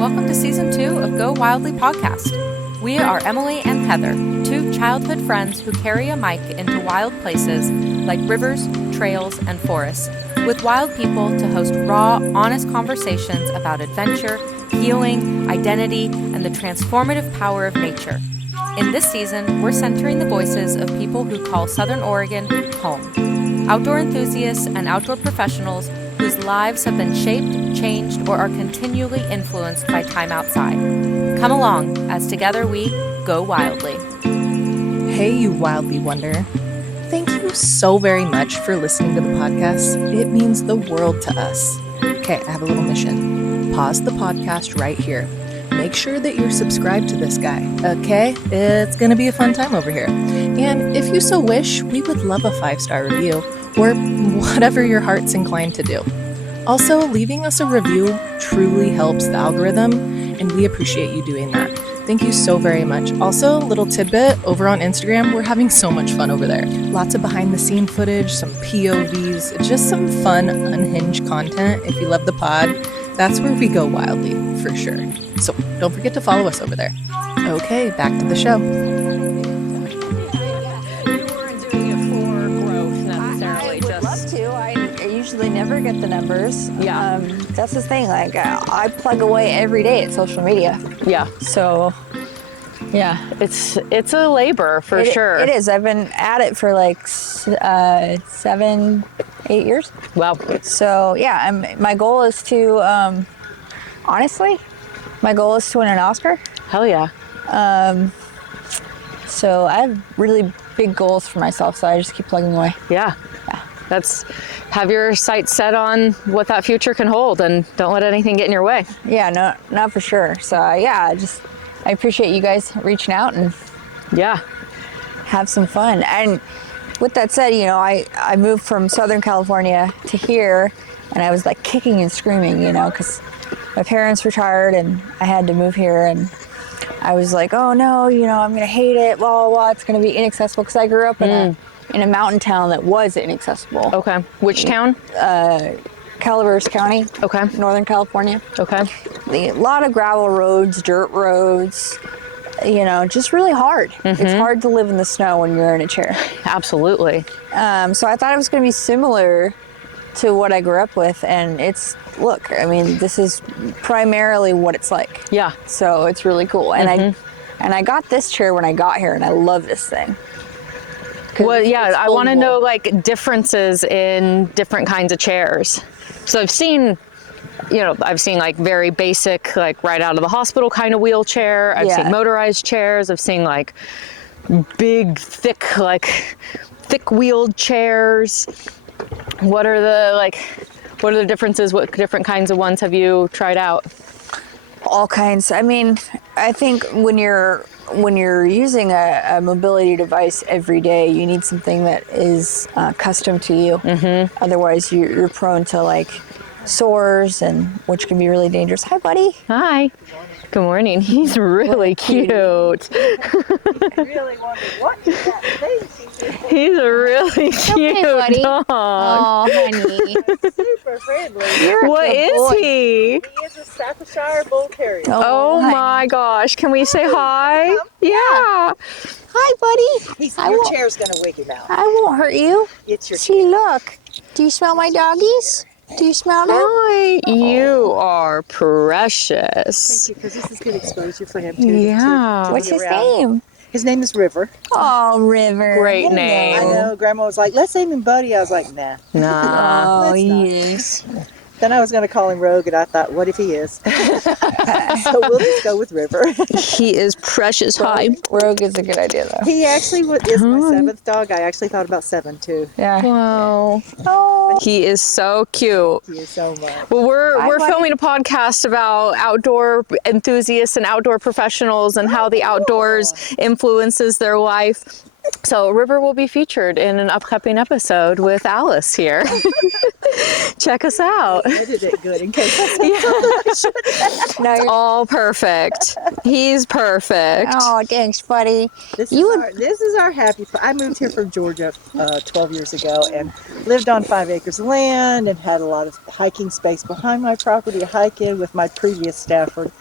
Welcome to Season 2 of Go Wildly podcast. We are Emily and Heather, two childhood friends who carry a mic into wild places like rivers, trails, and forests, with wild people to host raw, honest conversations about adventure, healing, identity, and the transformative power of nature. In this season, we're centering the voices of people who call Southern Oregon home. Outdoor enthusiasts and outdoor professionals whose lives have been shaped, changed, or are continually influenced by time outside. Come along as together we go wildly. Hey, you wildly wonder. Thank you so very much for listening to the podcast. It means the world to us. Okay, I have a little mission. Pause the podcast right here. Make sure that you're subscribed to this guy, okay? It's gonna be a fun time over here. And if you so wish, we would love a 5-star review, or whatever your heart's inclined to do. Also, leaving us a review truly helps the algorithm, and we appreciate you doing that. Thank you so very much. Also, little tidbit, over on Instagram, we're having so much fun over there. Lots of behind-the-scene footage, some POVs, just some fun, unhinged content. If you love the pod, that's where we go wildly, for sure. So don't forget to follow us over there. Okay, back to the show. Usually never get the numbers. Yeah. That's the thing. Like I plug away every day at social media. Yeah. So, yeah, It's a labor for sure. It is. I've been at it for like 7, 8 years. Wow. So yeah, my goal is to, honestly, my goal is to win an Oscar. Hell yeah. So I have really big goals for myself. So I just keep plugging away. Yeah. Have your sights set on what that future can hold, and don't let anything get in your way. Yeah, no, for sure. So yeah, I appreciate you guys reaching out and Yeah. have some fun. And with that said, you know, I moved from Southern California to here, and I was like kicking and screaming, you know, because my parents retired and I had to move here, and I was like, oh no, you know, I'm gonna hate it, blah blah blah. It's gonna be inaccessible, because I grew up in a mountain town that was inaccessible. Okay. Which town? Calaveras County. Okay. Northern California. Okay. A lot of gravel roads, dirt roads, you know, just really hard. Mm-hmm. It's hard to live in the snow when you're in a chair. Absolutely. So I thought it was going to be similar to what I grew up with. And look, I mean, this is primarily what it's like. Yeah. So it's really cool. And I got this chair when I got here, and I love this thing. Well, yeah, I want to know like differences in different kinds of chairs. So I've seen like very basic, like right out of the hospital kind of wheelchair. I've seen motorized chairs. I've seen like big, thick wheeled chairs. What are the differences? What different kinds of ones have you tried out? All kinds. I mean, I think when you're using a mobility device every day, you need something that is custom to you. Mm-hmm. Otherwise, you're prone to like sores, and which can be really dangerous. Hi, buddy. Hi. Good morning. He's really cute. Really wondered what is that face. He's a really cute dog. Oh, honey. Super friendly. What is he? He is a Staffordshire Bull Terrier. Oh honey. my gosh. Can we say hi? Yeah. Hi, buddy. Your chair's going to wig him out. I won't hurt you. It's your See, look. Do you smell my doggies? Do you smell them? Hi. You are precious. Thank you, because this is good exposure for him too. Yeah. What's his name? His name is River. Oh, River. Great Hello. name. I know. Grandma was like, "Let's name him Buddy." I was like, "Nah." Nah. Oh, Let's not. yes. Then I was going to call him Rogue, and I thought, "What if he is?" So we'll just go with River. He is precious. Hi. Rogue is a good idea, though. He actually is my 7th dog. I actually thought about 7 too. Yeah. Wow. Oh. He is so cute. He is so much. Well, we're buddy. filming a podcast about outdoor enthusiasts and outdoor professionals and how the outdoors influences their life. So River will be featured in an upcoming episode with Alice here. Check us out. I did it good in case I said something. No, you're, All perfect. He's perfect. oh, thanks, buddy. This is our happy. I moved here from Georgia 12 years ago and lived on 5 acres of land and had a lot of hiking space behind my property to hike in with my previous Stafford.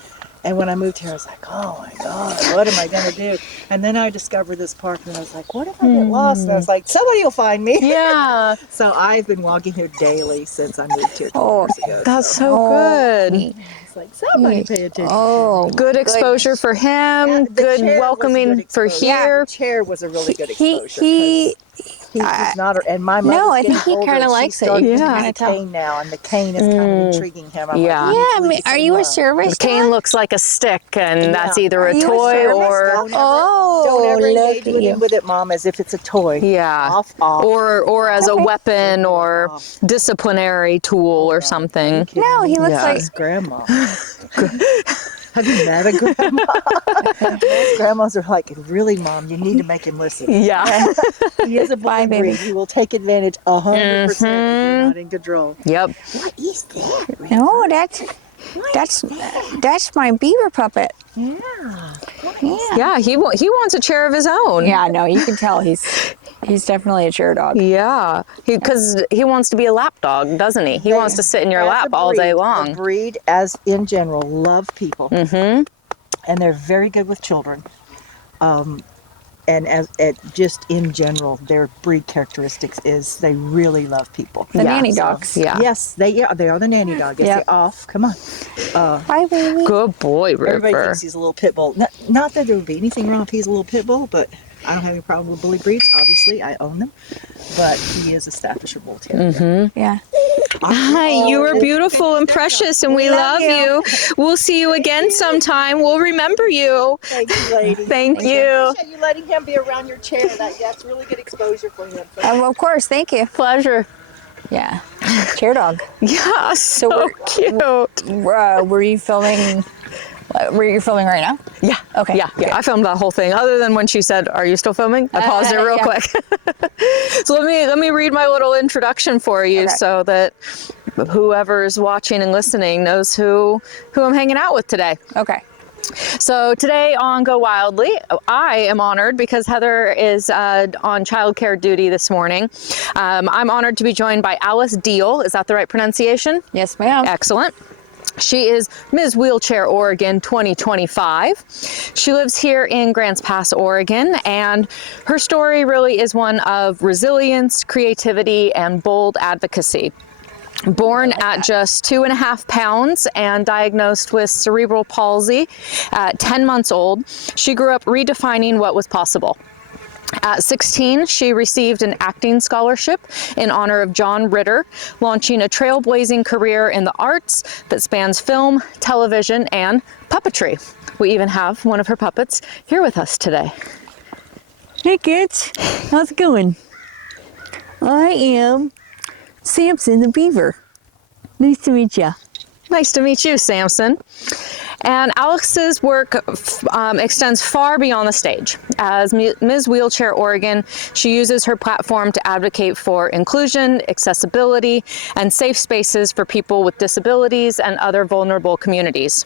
And when I moved here, I was like, oh my God, what am I going to do? And then I discovered this park and I was like, what if I get lost? And I was like, somebody will find me. Yeah. So I've been walking here daily since I moved here 12 years ago. That's so good. It's like, somebody pay attention. Oh, Good exposure for him. The Good chair was welcoming good for exposure. here. The chair was a really good he, exposure. he, He's not, and my mother's No, I getting think he older, kinda and likes she's it. You starting can to kinda use the tell. cane now, and the cane is kind of intriguing him. I'm Yeah. like, yeah, are you a service The cane dog? looks like a stick, and that's Yeah. either Are a you a toy service or Don't Oh, ever look engage at with you. him with it, Mom, as if it's a toy. yeah, Off. or as a weapon or Off. disciplinary tool or something. No, he looks Yeah. like His grandma. Have you met a grandma? Most grandmas are like, really, Mom, you need to make him listen. Yeah. He is a Bye, blind baby. breed. He will take advantage 100% if you're not in control. Yep. What is that? no, that's my beaver puppet. Yeah. Yeah. He wants a chair of his own. Yeah, no, you can tell he's definitely a chair dog. Yeah. Because he wants to be a lap dog, doesn't he? He wants to sit in your As a lap all day breed, long. The breed, as in general, love people, Mm-hmm. and they're very good with children. And just in general, their breed characteristics is they really love people. The Yeah, nanny so- dogs. Yeah. Yes, they are the nanny dog. Yes, Yep. they're off. Come on. Bye, baby. Good boy, Everybody River. thinks he's a little pit bull. Not that there would be anything wrong if he's a little pit bull, but I don't have any problem with bully breeds. Obviously, I own them. But he is a Staffordshire Bull Terrier. Mm-hmm. Yeah. Hi, you are beautiful and precious, and we love you. We'll see you again sometime. We'll remember you. Thank you, lady. Thank you. I appreciate you letting him be around your chair. That's really good exposure for him. Of course, thank you. Pleasure. Yeah. Chair dog. Yeah, so we're- cute. Were you filming? Were you filming right now? Yeah. Okay. Yeah. I filmed that whole thing. Other than when she said, "Are you still filming?" I paused it real yeah. quick. So let me read my little introduction for you, Okay. so that whoever's watching and listening knows who I'm hanging out with today. Okay. So today on Go Wildly, I am honored because Heather is on childcare duty this morning. I'm honored to be joined by Alice Diehl. Is that the right pronunciation? Yes, ma'am. Excellent. She is Ms. Wheelchair Oregon 2025. She lives here in Grants Pass, Oregon, and her story really is one of resilience, creativity, and bold advocacy. Born at just 2.5 pounds and diagnosed with cerebral palsy at 10 months old, she grew up redefining what was possible. At 16, she received an acting scholarship in honor of John Ritter, launching a trailblazing career in the arts that spans film, television, and puppetry. We even have one of her puppets here with us today. Hey kids, how's it going? I am Samson the Beaver. Nice to meet you. Nice to meet you, Samson. And Alex's work extends far beyond the stage. As Ms. Wheelchair Oregon, she uses her platform to advocate for inclusion, accessibility, and safe spaces for people with disabilities and other vulnerable communities.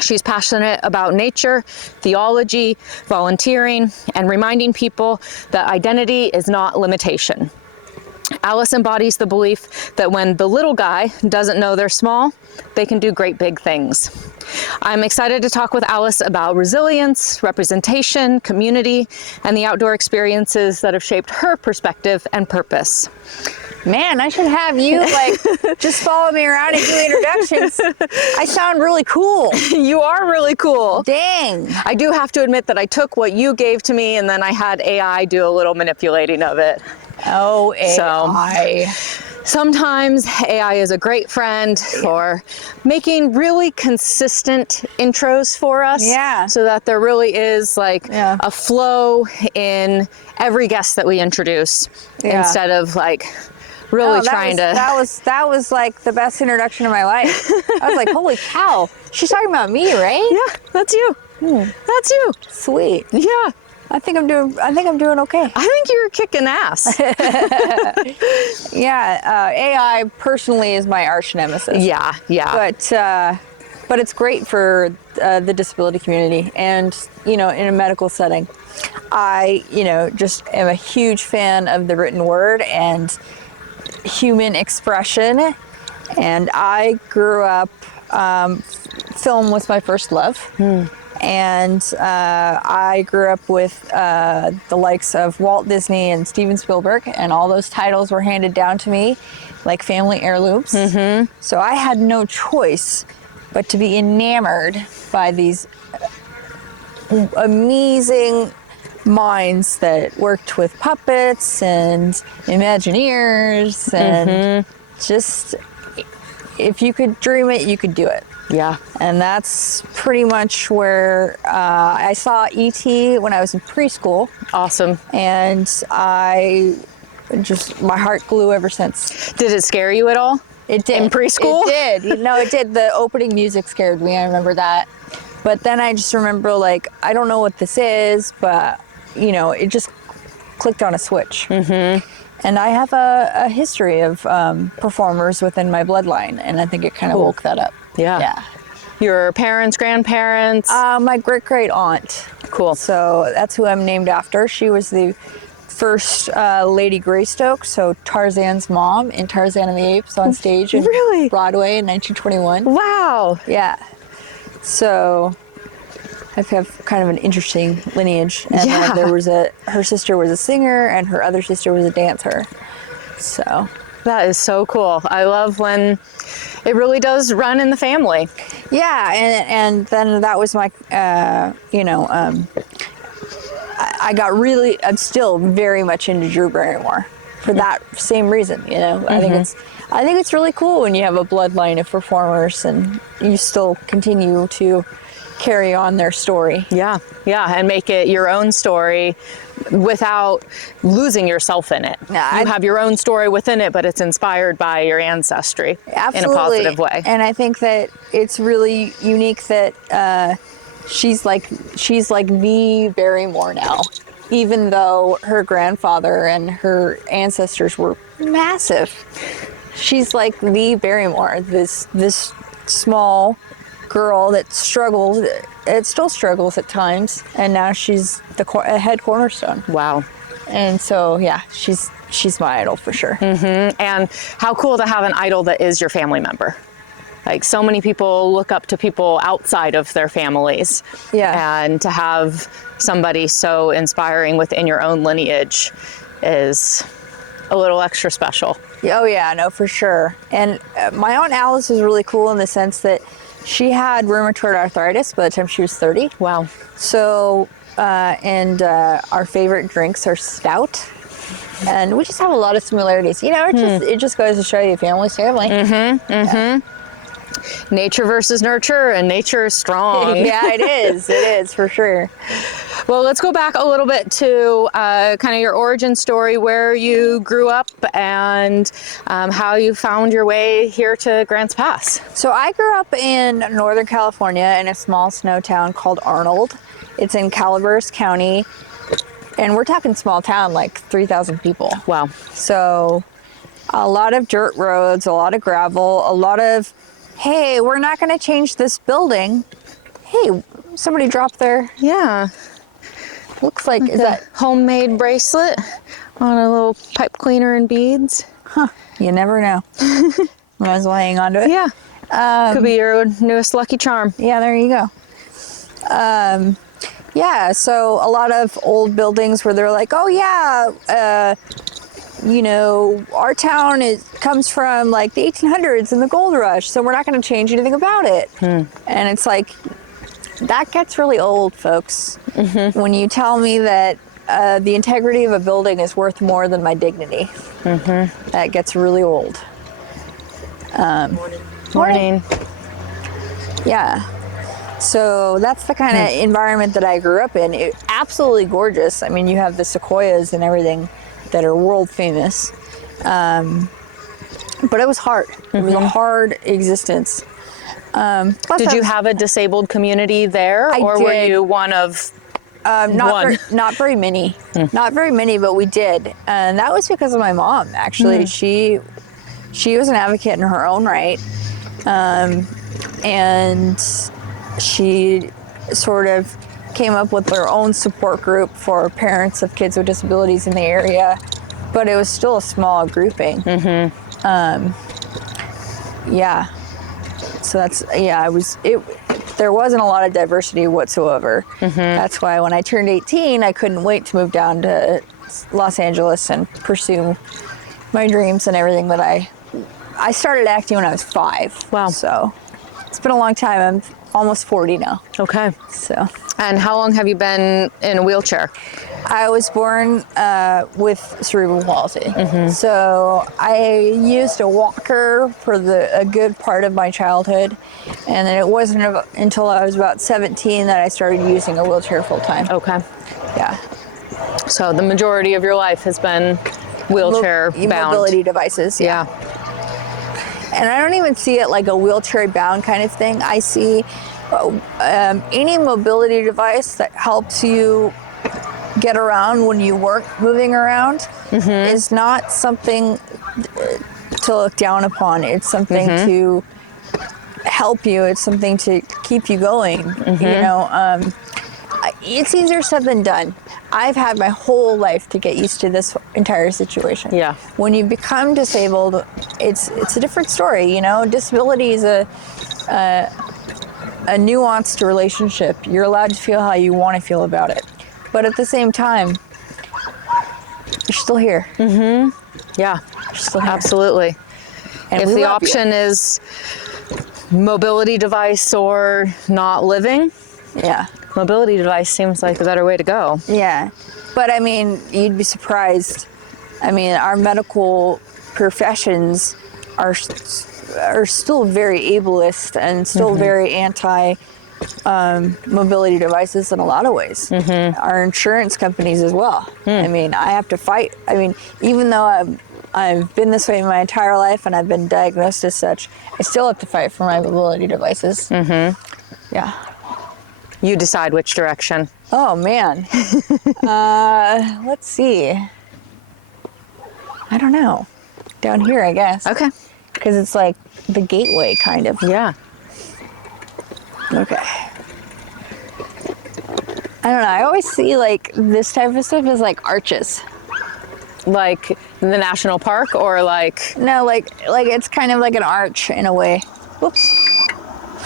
She's passionate about nature, theology, volunteering, and reminding people that identity is not limitation. Alice embodies the belief that when the little guy doesn't know they're small, they can do great big things. I'm excited to talk with Alice about resilience, representation, community, and the outdoor experiences that have shaped her perspective and purpose. Man, I should have you just follow me around and do introductions. I sound really cool. You are really cool. Dang. I do have to admit that I took what you gave to me and then I had AI do a little manipulating of it. Oh, AI. Sometimes AI is a great friend for making really consistent intros for us. Yeah. So that there really is Yeah. a flow in every guest that we introduce, Yeah. instead of really trying to. That was like the best introduction of my life. I was like, holy cow. She's talking about me, right? Yeah, that's you. That's you. Sweet. Yeah. I think I'm doing okay. I think you're kicking ass. Yeah, AI personally is my arch nemesis. Yeah. But it's great for the disability community, and in a medical setting. I just am a huge fan of the written word and human expression, and I grew up. Film was my first love. And I grew up with the likes of Walt Disney and Steven Spielberg, and all those titles were handed down to me like family heirlooms. So I had no choice but to be enamored by these amazing minds that worked with puppets and Imagineers, and just, if you could dream it, you could do it. Yeah. And that's pretty much where I saw E.T. when I was in preschool. Awesome. And my heart grew ever since. Did it scare you at all? It did. In preschool? It did. It did. The opening music scared me. I remember that. But then I just remember, I don't know what this is, but, it just clicked on a switch. And I have a history of performers within my bloodline, and I think it kind of woke that up. Yeah. Your parents, grandparents? My great aunt. Cool. So that's who I'm named after. She was the first Lady Greystoke, so Tarzan's mom in Tarzan and the Apes on stage in Broadway in 1921. Wow. Yeah. So I have kind of an interesting lineage. And then her sister was a singer, and her other sister was a dancer. So that is so cool. I love when it really does run in the family. Yeah, and then that was my, I'm still very much into Drew Barrymore for that same reason. I think it's really cool when you have a bloodline of performers and you still continue to carry on their story. Yeah, and make it your own story without losing yourself in it. You have your own story within it, but it's inspired by your ancestry. Absolutely. In a positive way. And I think that it's really unique that she's like the Barrymore now, even though her grandfather and her ancestors were massive. She's like the Barrymore, this small girl that struggled. It still struggles at times, and now she's the head cornerstone. Wow. And so she's my idol for sure. And how cool to have an idol that is your family member. Like, so many people look up to people outside of their families. Yeah. And to have somebody so inspiring within your own lineage is a little extra special. Oh yeah, no, for sure. And my Aunt Alice is really cool in the sense that she had rheumatoid arthritis by the time she was 30. Wow. So, our favorite drinks are stout. And we just have a lot of similarities. It just goes to show you family's family. Yeah. Nature versus nurture, and nature is strong. Yeah, it is. It is, for sure. Well, let's go back a little bit to kind of your origin story, where you grew up and how you found your way here to Grants Pass. So I grew up in Northern California in a small snow town called Arnold. It's in Calaveras County, and we're talking small town, like 3,000 people. Wow. So a lot of dirt roads, a lot of gravel, a lot of, hey, we're not going to change this building. Hey, somebody dropped their, looks like, is that homemade bracelet on a little pipe cleaner and beads? Huh, you never know. Might as well hang on to it. Yeah. Could be your newest lucky charm. Yeah, there you go. Yeah, so a lot of old buildings where they're like, oh yeah, our town comes from like the 1800s and the gold rush, so we're not going to change anything about it. And it's like, that gets really old, folks. When you tell me that the integrity of a building is worth more than my dignity, that gets really old. Morning. Yeah. So that's the kind of environment that I grew up in. Absolutely gorgeous. I mean, you have the sequoias and everything that are world famous. But it was hard. It was a hard existence. Did you have a disabled community there, or were you one of Not very many. Not very many, but we did. And that was because of my mom, actually. She was an advocate in her own right. And she sort of came up with her own support group for parents of kids with disabilities in the area. But it was still a small grouping. Yeah. So there wasn't a lot of diversity whatsoever. That's why when I turned 18, I couldn't wait to move down to Los Angeles and pursue my dreams and everything that I started acting when I was 5. Wow. So it's been a long time. I'm almost 40 now. Okay. So. And how long have you been in a wheelchair? I was born with cerebral palsy. So I used a walker for a good part of my childhood. And then it wasn't until I was about 17 that I started using a wheelchair full time. Okay. Yeah. So the majority of your life has been wheelchair bound. Mobility devices. Yeah. And I don't even see it like a wheelchair bound kind of thing. I see any mobility device that helps you get around when you work moving around is not something to look down upon. It's something to help you. It's something to keep you going. You know, it's easier said than done. I've had my whole life to get used to this entire situation. Yeah. When you become disabled, it's a different story. You know, disability is a nuanced relationship. You're allowed to feel how you want to feel about it, but at the same time, you're still here. Yeah. You're still here. Absolutely. And if we the love you. option is mobility device or not living, Yeah. mobility device seems like the better way to go. Yeah. But I mean, you'd be surprised. I mean, our medical professions are still very ableist and still very anti mobility devices in a lot of ways. Our insurance companies as well. I mean, I have to fight. I mean, even though I've been this way my entire life and I've been diagnosed as such, I still have to fight for my mobility devices. Yeah. You decide which direction. Oh man. Let's see. I don't know. Down here, I guess. Okay. Because it's like the gateway, kind of. Yeah. Okay. I don't know. I always see like this type of stuff as like arches. Like the national park or like... No, like it's kind of like an arch in a way. Whoops.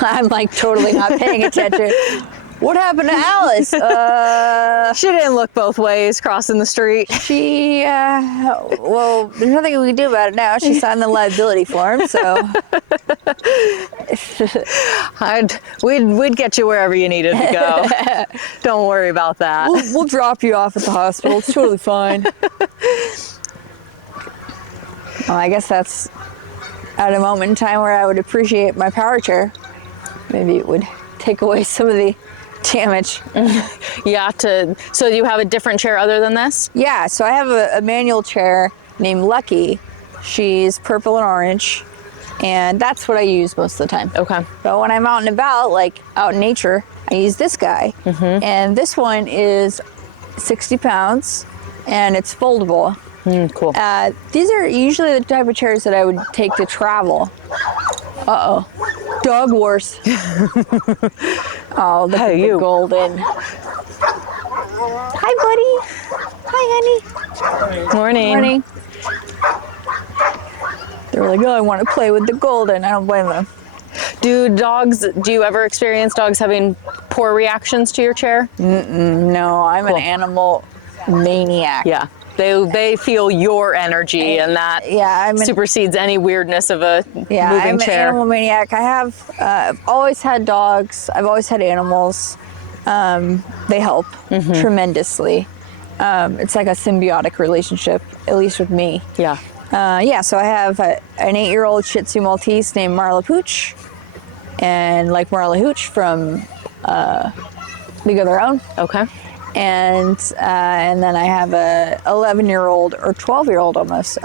I'm like totally not paying attention. What happened to Alice? She didn't look both ways crossing the street. She, well, there's nothing we can do about it now. She signed the liability form, so. We'd get you wherever you needed to go. Don't worry about that. We'll drop you off at the hospital. It's totally fine. Well, I guess that's at a moment in time where I would appreciate my power chair. Maybe it would take away some of the damage. So you have a different chair other than this? Yeah, so I have a manual chair named Lucky. She's purple and orange, and that's what I use most of the time. Okay. But when I'm out and about, like out in nature, I use this guy. And this one is 60 pounds, and it's foldable. Cool. These are usually the type of chairs that I would take to travel. Uh-oh. Dog wars. Oh, look at the golden. Hi, buddy. Hi, honey. Morning. Morning. They're like, oh, I want to play with the golden. I don't blame them. Do you ever experience dogs having poor reactions to your chair? No, I'm an animal maniac. Yeah. They feel your energy, and that supersedes any weirdness of a moving chair. I'm an animal maniac. I have always had dogs. I've always had animals. They help tremendously. It's like a symbiotic relationship, at least with me. Yeah. So I have an 8-year-old Shih Tzu Maltese named Marla Pooch, and like Marla Hooch from League of Their Own. Okay. And then I have a 11-year-old or 12-year-old almost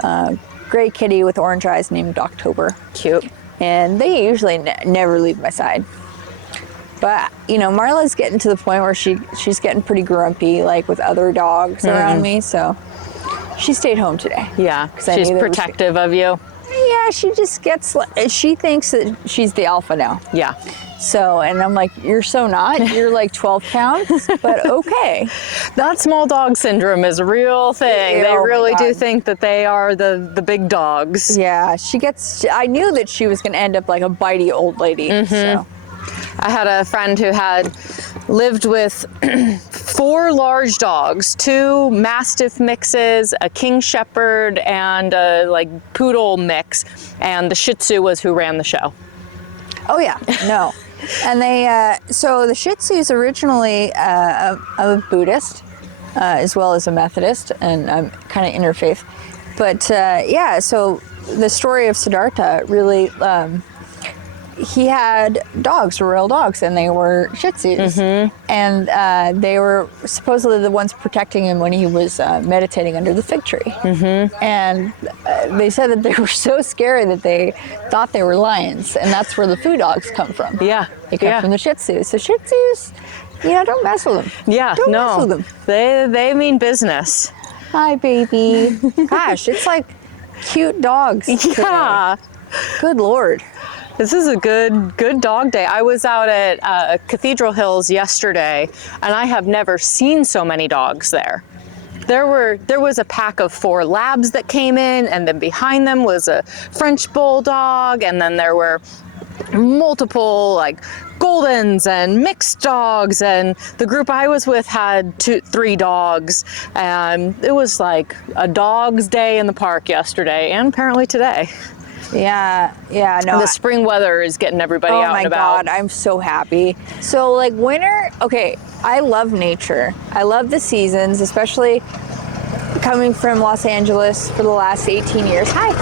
gray kitty with orange eyes named October. Cute. And they usually never leave my side. But, you know, Marla's getting to the point where she's getting pretty grumpy, like with other dogs around me. So she stayed home today. Yeah, she's protective of you. Yeah, she just gets, she thinks that she's the alpha now. Yeah. So, and I'm like, you're so not. You're like 12 pounds, but okay. That small dog syndrome is a real thing. They really do think that they are the big dogs. Yeah, I knew that she was going to end up like a bitey old lady. So. I had a friend who had lived with 4 large dogs, 2 Mastiff mixes, a King Shepherd, and a like poodle mix, and the Shih Tzu was who ran the show. Oh yeah, no. And they, so the Shih Tzu is originally a Buddhist, as well as a Methodist, and I'm kind of interfaith. But yeah, so the story of Siddhartha really, he had dogs, royal dogs, and they were Shih Tzus. And they were supposedly the ones protecting him when he was meditating under the fig tree. And they said that they were so scary that they thought they were lions, and that's where the foo dogs come from. Yeah. They come from the Shih Tzus. So Shih Tzus, you know, don't mess with them. Yeah, don't mess with them. They mean business. Hi, baby. Gosh, it's like cute dogs. Yeah. Today. Good Lord. This is a good dog day. I was out at Cathedral Hills yesterday, and I have never seen so many dogs there. There was a pack of 4 labs that came in, and then behind them was a French bulldog, and then there were multiple like Goldens and mixed dogs, and the group I was with had 3 dogs, and it was like a dog's day in the park yesterday, and apparently today. Yeah, no. The spring weather is getting everybody out and about. Oh my God, I'm so happy. So like winter, okay, I love nature. I love the seasons, especially coming from Los Angeles for the last 18 years. Hi.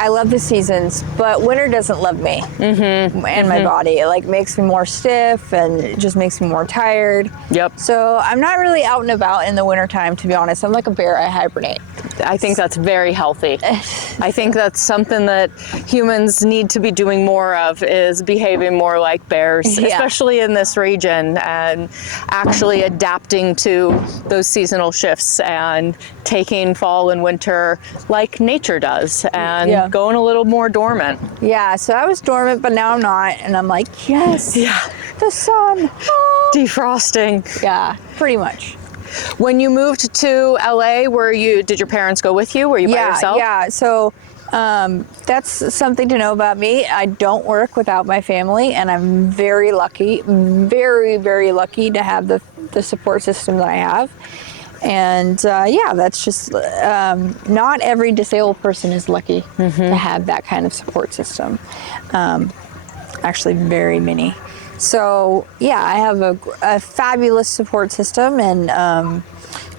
I love the seasons, but winter doesn't love me and my body. It like makes me more stiff, and it just makes me more tired. Yep. So I'm not really out and about in the wintertime, to be honest. I'm like a bear, I hibernate. I think that's very healthy. I think that's something that humans need to be doing more of, is behaving more like bears, especially in this region, and actually adapting to those seasonal shifts and taking fall and winter like nature does, and going a little more dormant. Yeah, so I was dormant, but now I'm not, and I'm like, yes, the sun. Oh. Defrosting. Yeah, pretty much. When you moved to LA, did your parents go with you? Were you by yourself? Yeah, so that's something to know about me. I don't work without my family, and I'm very lucky, very, very lucky to have the support system that I have. And that's just, not every disabled person is lucky to have that kind of support system. Actually, very many. So yeah, I have a fabulous support system, and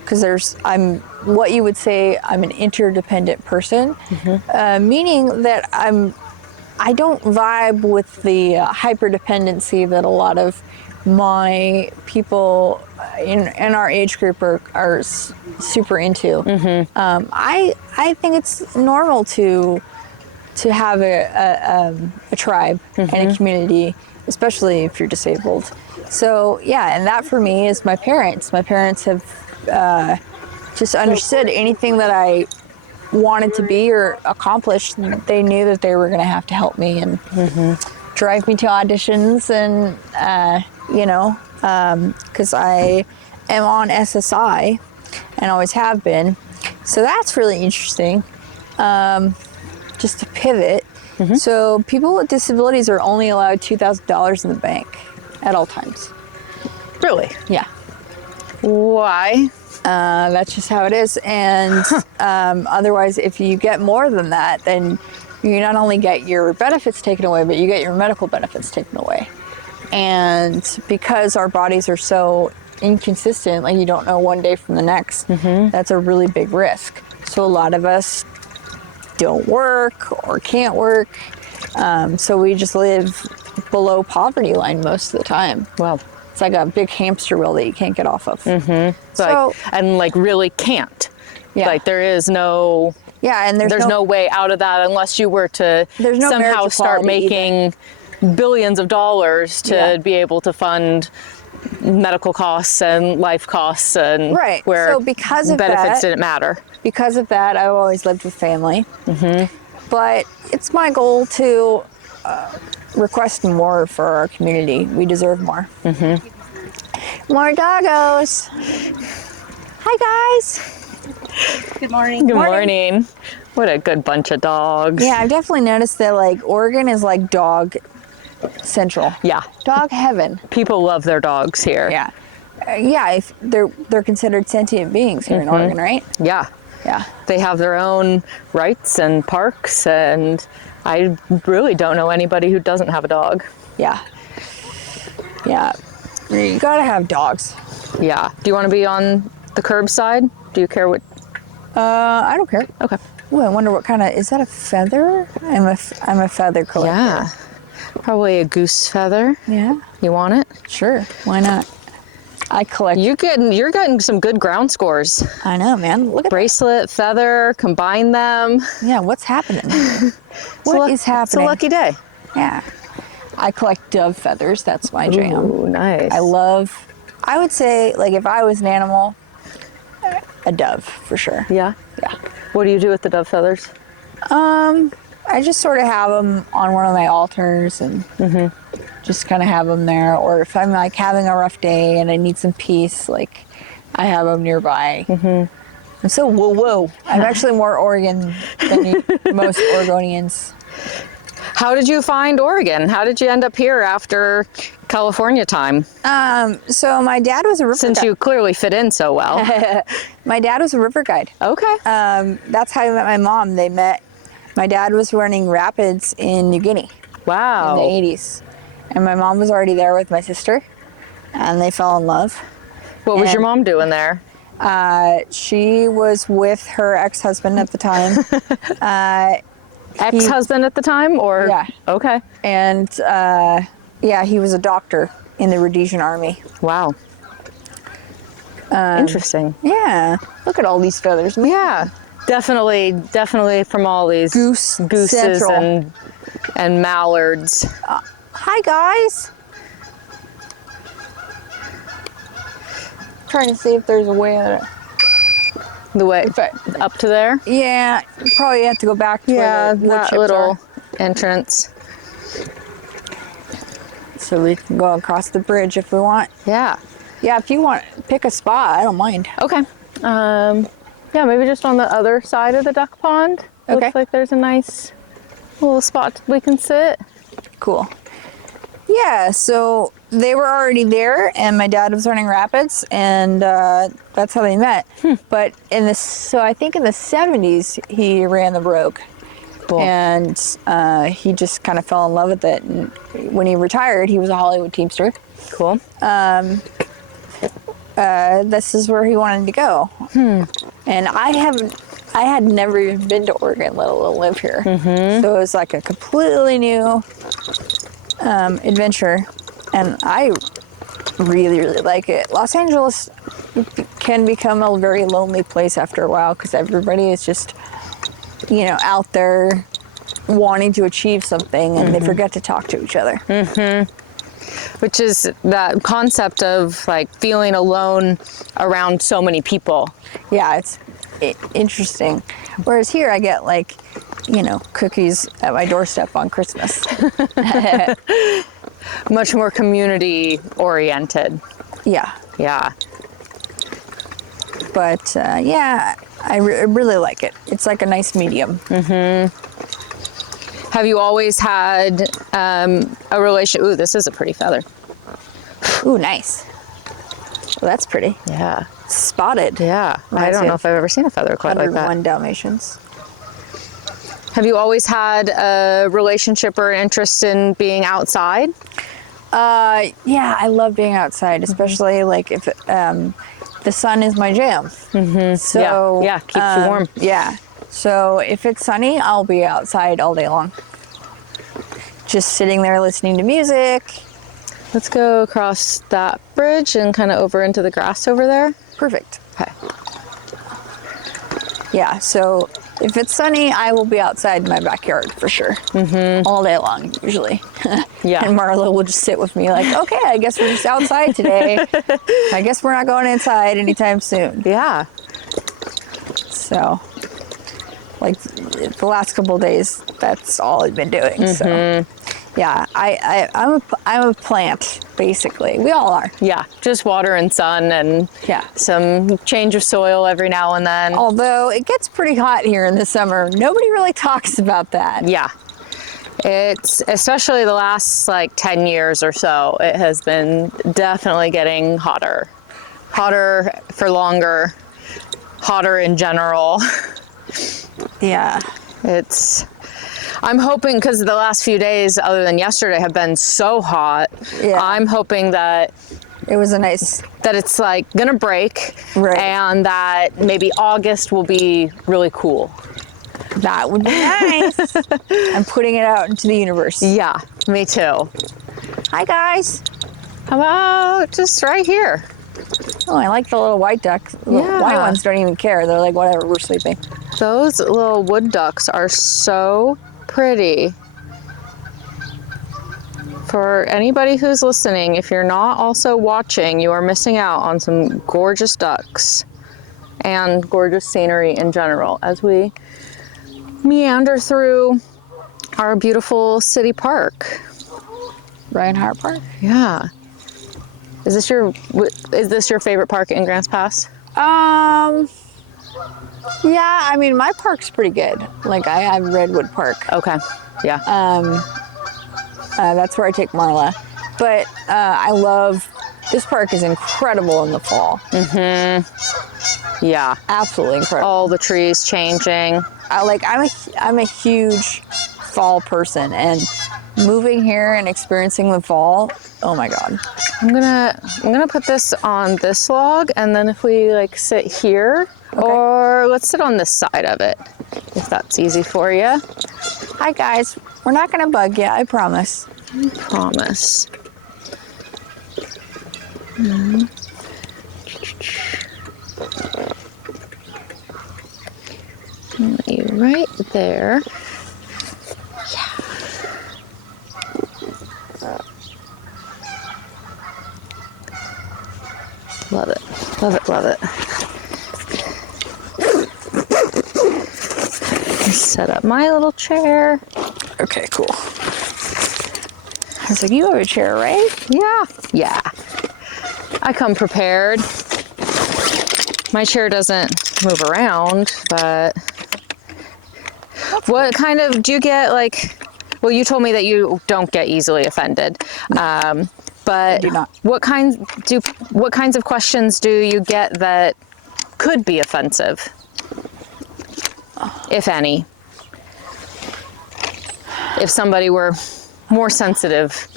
because I'm what you would say I'm an interdependent person, meaning that I don't vibe with the hyperdependency that a lot of my people in our age group are super into. I think it's normal to have a tribe and a community, especially if you're disabled. So yeah, and that for me is my parents. My parents have just understood anything that I wanted to be or accomplish. They knew that they were going to have to help me and drive me to auditions, and because I am on SSI and always have been. So that's really interesting. Just to pivot. So people with disabilities are only allowed $2,000 in the bank at all times. Really? Yeah. Why? That's just how it is. And otherwise, if you get more than that, then you not only get your benefits taken away, but you get your medical benefits taken away. And because our bodies are so inconsistent, like you don't know one day from the next, that's a really big risk. So a lot of us don't work or can't work. So we just live below poverty line most of the time. Well, it's like a big hamster wheel that you can't get off of. So, and really can't. Yeah. Like there is no. Yeah, and there's no way out of that unless you were to somehow start making billions of dollars to Yeah. be able to fund medical costs and life costs, and Right. where So because of benefits that- didn't matter. Because of that, I've always lived with family. But it's my goal to request more for our community. We deserve more. More doggos. Hi, guys. Good morning. Good morning. What a good bunch of dogs. Yeah, I've definitely noticed that like Oregon is like dog central. Yeah. Dog heaven. People love their dogs here. Yeah. Yeah, if they're considered sentient beings here in Oregon, right? Yeah. Yeah. They have their own rights and parks, and I really don't know anybody who doesn't have a dog. Yeah. Yeah. You gotta have dogs. Yeah. Do you want to be on the curbside? Do you care what? I don't care. Okay. Ooh, I wonder what kind of, is that a feather? I'm a feather collector. Yeah. Probably a goose feather. Yeah. You want it? Sure. Why not? I collect. You're getting some good ground scores. I know, man. Look at Bracelet, feather, combine them. Yeah, what's happening? What is It's a happening? lucky day. Yeah. I collect dove feathers. That's my jam. Ooh, nice. I would say, like, if I was an animal, a dove for sure. Yeah. Yeah. What do you do with the dove feathers? I just sort of have them on one of my altars and just kind of have them there. Or if I'm like having a rough day and I need some peace, like I have them nearby. I'm so woo-woo. I'm actually more Oregon than most Oregonians. How did you find Oregon? How did you end up here after California time? So my dad was a river Since guide. you clearly fit in so well. My dad was a river guide. Okay. That's how I met my mom. My dad was running rapids in New Guinea Wow. in the 80s. And my mom was already there with my sister. And they fell in love. What was your and- mom doing there? She was with her ex-husband at the time. Ex-husband at the time, or? Yeah. Okay. And yeah, he was a doctor in the Rhodesian army. Wow. Interesting. Yeah. Look at all these feathers. Yeah. Definitely from all these gooses Central. and mallards. Hi, guys. Trying to see if there's a way that The way up to there. yeah, you probably have to go back to Yeah, where the wood that chips little are. entrance. So we can go across the bridge if we want. Yeah. Yeah, if you want, pick a spot. I don't mind. Okay. Yeah, maybe just on the other side of the duck pond. Okay. Looks like there's a nice little spot we can sit. Cool. Yeah, so they were already there, and my dad was running rapids, and that's how they met. But so I think in the 70s he ran the Brogue, Cool. and he just kind of fell in love with it. And when he retired, he was a Hollywood Teamster. Cool. This is where he wanted to go, and I had never even been to Oregon, let alone live here. So it was like a completely new adventure, and I really like it. Los Angeles can become a very lonely place after a while because everybody is just, out there wanting to achieve something, and they forget to talk to each other. Which is that concept of like feeling alone around so many people. Yeah, it's interesting. Whereas here I get cookies at my doorstep on Christmas. Much more community oriented. Yeah, Yeah. but yeah, I really like it. It's like a nice medium. Have you always had a relation? Ooh, this is a pretty feather. Ooh, nice. Well, that's pretty. Yeah. Spotted. Yeah. I Reminds don't me know of if I've ever seen a feather quite like that. 101 Dalmatians. Have you always had a relationship or an interest in being outside? Yeah, I love being outside, especially like if the sun is my jam. So Yeah, keeps you warm. Yeah. So if it's sunny, I'll be outside all day long. Just sitting there listening to music. Let's go across that bridge and kind of over into the grass over there. Perfect. Okay. Yeah, so If it's sunny, I will be outside in my backyard for sure. All day long, usually. Yeah. And Marla will just sit with me like, okay, I guess we're just outside today. I guess we're not going inside anytime soon. Yeah. So, like, the last couple of days, that's all I've been doing. So, yeah, I'm a plant, basically. We all are. Yeah. Just water and sun and Yeah. some change of soil every now and then. Although it gets pretty hot here in the summer. Nobody really talks about that. Yeah. It's especially the last like 10 years or so, it has been definitely getting hotter. Hotter for longer, hotter in general. Yeah. I'm hoping, because the last few days, other than yesterday, have been so hot. Yeah. I'm hoping that It was a nice, it's like gonna break, Right. and that maybe August will be really cool. that would be nice. I'm putting it out into the universe. Yeah, me too. Hi, guys. How about just right here? Oh, I like the little white ducks. The Yeah. white ones don't even care. They're like, whatever, we're sleeping. Those little wood ducks are so pretty. For anybody who's listening, if you're not also watching, you are missing out on some gorgeous ducks and gorgeous scenery in general as we meander through our beautiful city park. Reinhardt Park. Yeah. Is this your favorite park in Grants Pass? Yeah, I mean, my park's pretty good. Like, I have Redwood Park. Okay. Yeah. That's where I take Marla. But I love, this park is incredible in the fall. Yeah. Absolutely incredible. All the trees changing. I'm a huge fall person, and moving here and experiencing the fall, oh my God. I'm gonna put this on this log, and then if we like sit here, or let's sit on this side of it, if that's easy for you. Hi guys, we're not gonna bug you, I promise. Promise. Lay you right there. Love it, love it, love it. Set up my little chair. Okay, cool. I was like, you have a chair, right? Yeah, yeah. I come prepared. My chair doesn't move around, but what kind of, do you get like, well, you told me that you don't get easily offended. But do not. what kinds of questions do you get that could be offensive, if any? If somebody were more sensitive.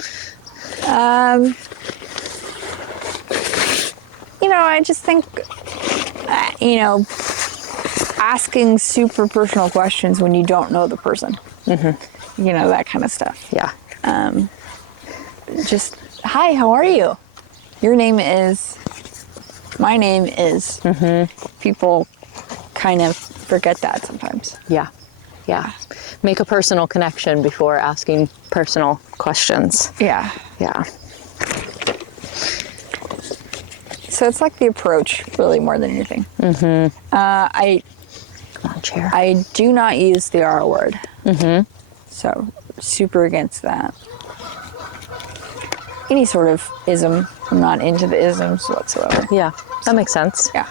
I just think, asking super personal questions when you don't know the person. That kind of stuff. Yeah. Just, hi, how are you? Your name is, my name is. People kind of forget that sometimes. Yeah. Yeah. Make a personal connection before asking personal questions. Yeah. Yeah. So it's like the approach, really, more than anything. I Come on, chair. I do not use the R word. So super against that. Any sort of ism. I'm not into the isms whatsoever. Yeah, that makes sense. Yeah.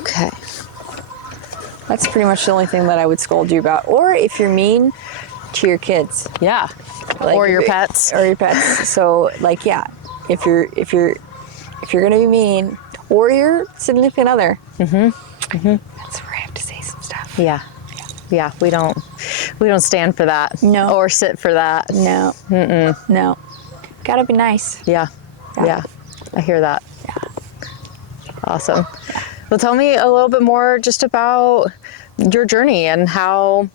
Okay. That's pretty much the only thing that I would scold you about. Or if you're mean to your kids. Yeah. Like, Or your pets. Or your pets. So like, yeah, if you're gonna be mean, or your significant other. That's where I have to say some stuff. Yeah. Yeah, we don't stand for that. No. Or sit for that. No. No. Gotta be nice. Yeah. Yeah. Yeah. I hear that. Yeah. Awesome. Well, tell me a little bit more just about your journey and how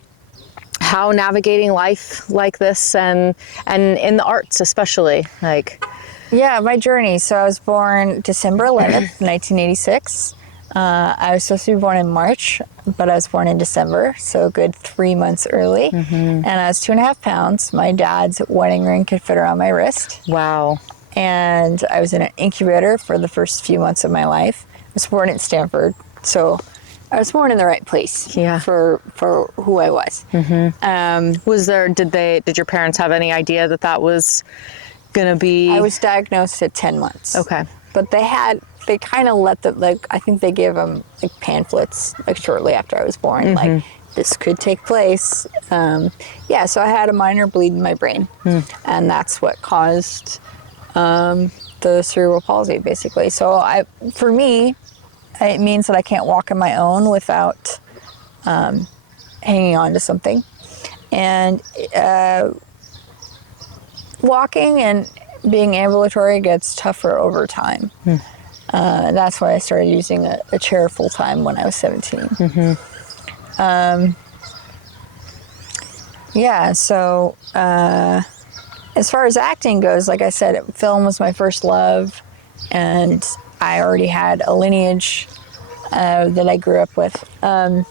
navigating life like this and in the arts especially, like. Yeah, my journey. So I was born December 11th, 1986. I was supposed to be born in March, but I was born in December, so a good 3 months early. And I was 2.5 pounds. My dad's wedding ring could fit around my wrist. Wow. And I was in an incubator for the first few months of my life. I was born at Stanford, so I was born in the right place for who I was. Did your parents have any idea that was going to be? I was diagnosed at 10 months. Okay. But they kind of let them, like, I think they gave them like pamphlets like shortly after I was born, like this could take place. So I had a minor bleed in my brain, and that's what caused the cerebral palsy, basically. So for me, it means that I can't walk on my own without hanging on to something. And walking and being ambulatory gets tougher over time. That's why I started using a chair full time when I was 17. So as far as acting goes, like I said, film was my first love, and I already had a lineage that I grew up with. And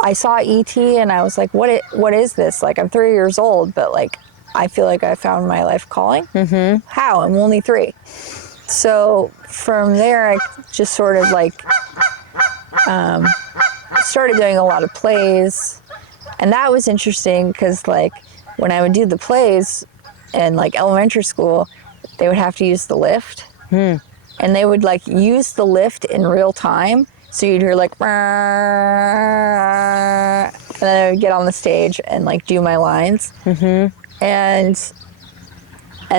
I saw E.T. and I was like, what is this? Like, I'm 3 years old, but like, I feel like I found my life calling. How? I'm only 3. So from there, I just sort of like started doing a lot of plays. And that was interesting because like when I would do the plays in like elementary school, they would have to use the lift. And they would like use the lift in real time. So you'd hear like, and then I would get on the stage and like do my lines. And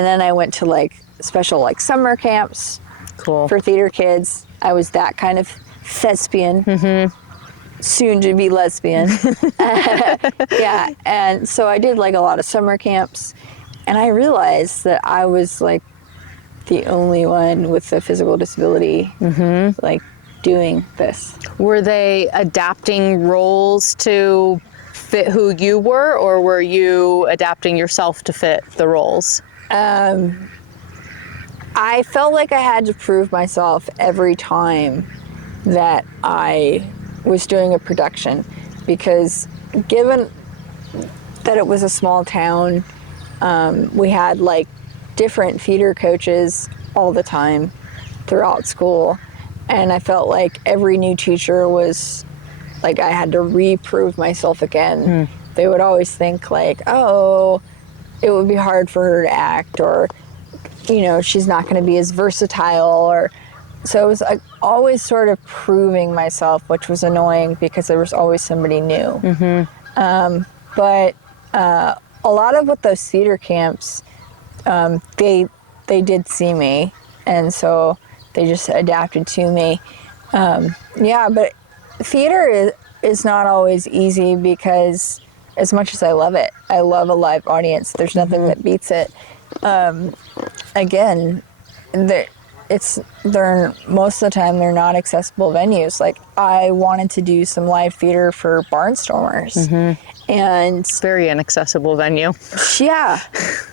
then I went to like special like summer camps for theater kids. I was that kind of thespian, soon to be lesbian. And so I did like a lot of summer camps, and I realized that I was like the only one with a physical disability like doing this. Were they adapting roles to fit who you were, or were you adapting yourself to fit the roles? I felt like I had to prove myself every time that I was doing a production, because given that it was a small town, we had like different theater coaches all the time throughout school, and I felt like every new teacher was like I had to reprove myself again. They would always think like, oh, it would be hard for her to act, or, you know, she's not going to be as versatile, or so it was like always sort of proving myself, which was annoying because there was always somebody new. But a lot of what those theater camps, they did see me, and so they just adapted to me. But theater is not always easy, because as much as I love it, I love a live audience. There's nothing that beats it. Again, they're most of the time they're not accessible venues. Like I wanted to do some live theater for Barnstormers, and Very inaccessible venue. yeah.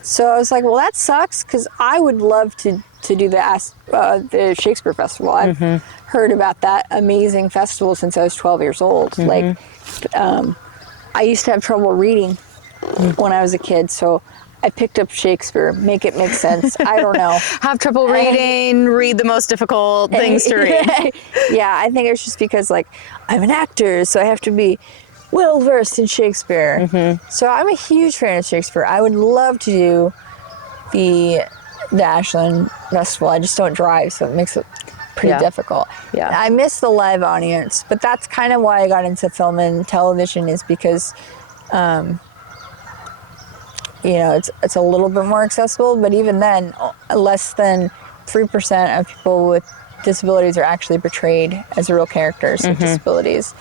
So I was like, well, that sucks, because I would love to do the Shakespeare Festival. I've heard about that amazing festival since I was 12 years old. Like, I used to have trouble reading when I was a kid, so I picked up Shakespeare, make it make sense. I don't know. Have trouble reading, read the most difficult things to read. Yeah, I think it's just because like I'm an actor, so I have to be well versed in Shakespeare. So I'm a huge fan of Shakespeare. I would love to do the Ashland Festival. I just don't drive, so it makes it pretty difficult. Yeah. I miss the live audience, but that's kind of why I got into film and television, is because you know, it's a little bit more accessible, but even then, less than 3% of people with disabilities are actually portrayed as real characters with disabilities.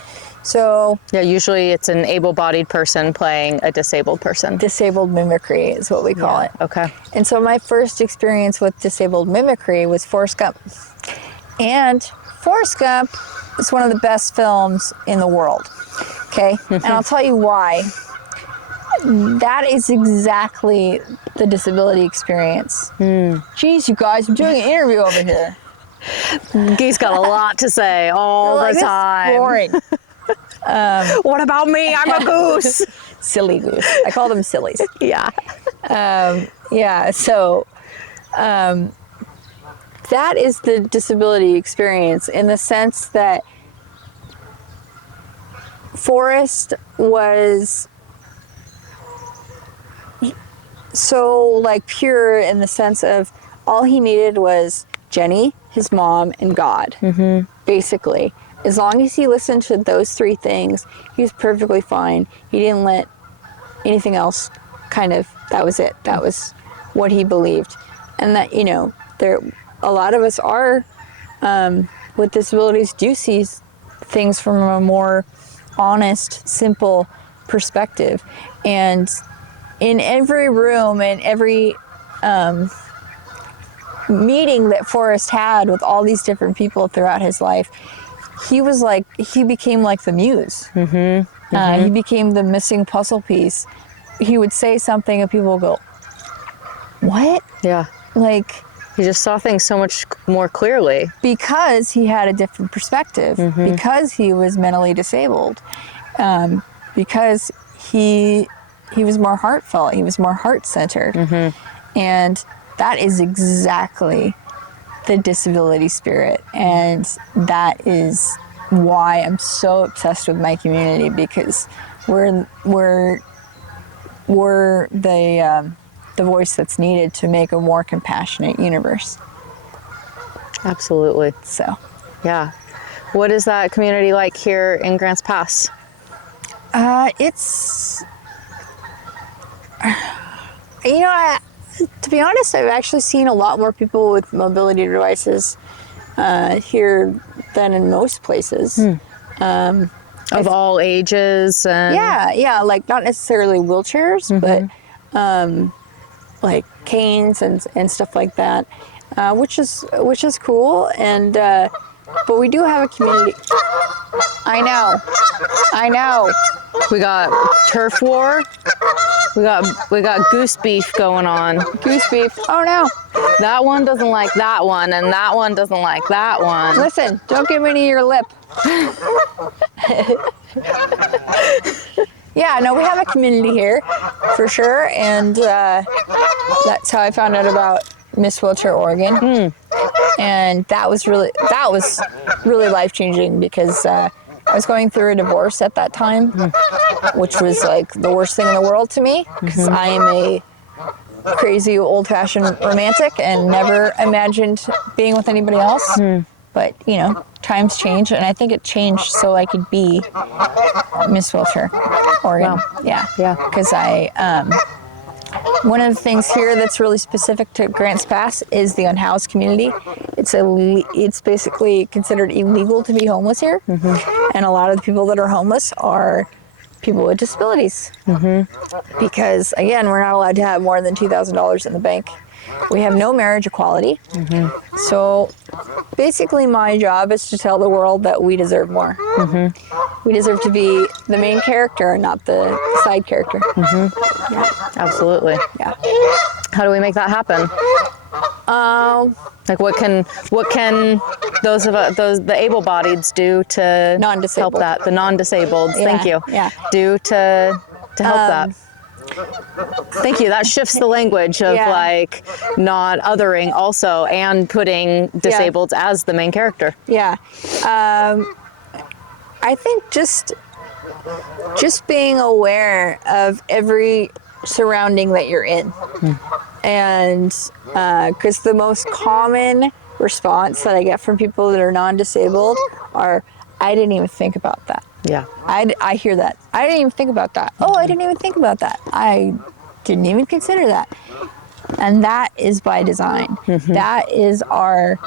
So yeah, usually it's an able-bodied person playing a disabled person. Disabled mimicry is what we call it. Okay. And so my first experience with disabled mimicry was Forrest Gump. And Forrest Gump is one of the best films in the world. Okay? And I'll tell you why. That is exactly the disability experience. Geez, you guys, I'm doing an interview over here. Geese got a lot to say all Like, the this is time. boring. What about me? I'm a goose. Silly goose. I call them sillies. Yeah. Yeah, so that is the disability experience in the sense that Forrest was so like pure in the sense of all he needed was Jenny, his mom, and God, basically. As long as he listened to those three things, he was perfectly fine. He didn't let anything else that was it. That was what he believed. And that, a lot of us with disabilities do see things from a more honest, simple perspective. And in every room and every meeting that Forrest had with all these different people throughout his life, he became like the muse. He became the missing puzzle piece. He would say something and people would go, what? Yeah. Like, He just saw things so much more clearly. because he had a different perspective, because he was mentally disabled, because he was more heartfelt, he was more heart-centered. And that is exactly the disability spirit. And that is why I'm so obsessed with my community, because we're the voice that's needed to make a more compassionate universe. Absolutely. So, Yeah. What is that community like here in Grants Pass? it's, to be honest, I've actually seen a lot more people with mobility devices here than in most places. Of all ages and Yeah, like not necessarily wheelchairs, but like canes and stuff like that, which is cool. And but we do have a community. I know. we got turf war. We got goose beef going on. Goose beef. Oh no. That one doesn't like that one, and that one doesn't like that one. Listen, don't give any of your lip. Yeah, no, we have a community here for sure, and that's how I found out about Miss Wheelchair Oregon. And that was really life-changing, because I was going through a divorce at that time, which was like the worst thing in the world to me, because I am a crazy old-fashioned romantic and never imagined being with anybody else. But, times change, and I think it changed so I could be Miss Wheelchair Oregon. Wow. Yeah. Yeah. Because one of the things here that's really specific to Grants Pass is the unhoused community. It's basically considered illegal to be homeless here, and a lot of the people that are homeless are people with disabilities. Because, again, we're not allowed to have more than $2,000 in the bank. We have no marriage equality. So basically my job is to tell the world that we deserve more. We deserve to be the main character and not the side character. Yeah. Absolutely. Yeah. How do we make that happen? Like what can the able-bodieds do to Non-disabled. help that? The non-disabled. Yeah, Thank you. yeah. Do to help that. Thank you. That shifts the language of Yeah. like not othering also and putting disabled as the main character. Yeah. I think just being aware of every surrounding that you're in. And because the most common response that I get from people that are non-disabled are, I didn't even think about that. Yeah. I hear that. I didn't even think about that. Oh, I didn't even think about that. I didn't even consider that. And that is by design. That is our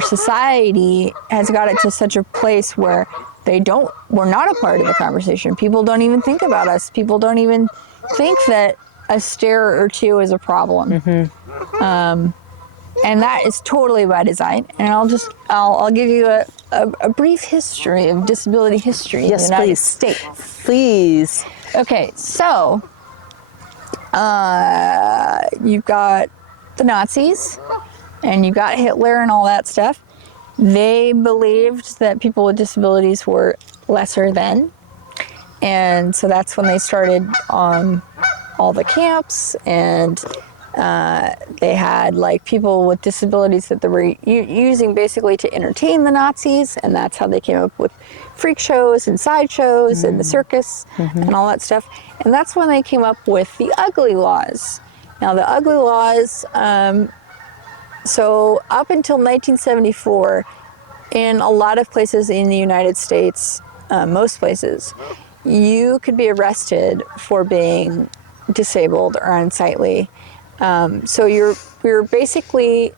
society has got it to such a place where we're not a part of the conversation. People don't even think about us. People don't even think that a stair or two is a problem. And that is totally by design. And I'll give you a brief history of disability history in the United States. Please. Okay, so you've got the Nazis, and you got Hitler and all that stuff, they believed that people with disabilities were lesser than. And so that's when they started all the camps, and they had like people with disabilities that they were using basically to entertain the Nazis, and that's how they came up with freak shows and sideshows and the circus and all that stuff. And that's when they came up with the ugly laws. Now the ugly laws, so up until 1974, in a lot of places in the United States, most places, you could be arrested for being disabled or unsightly. So you're basically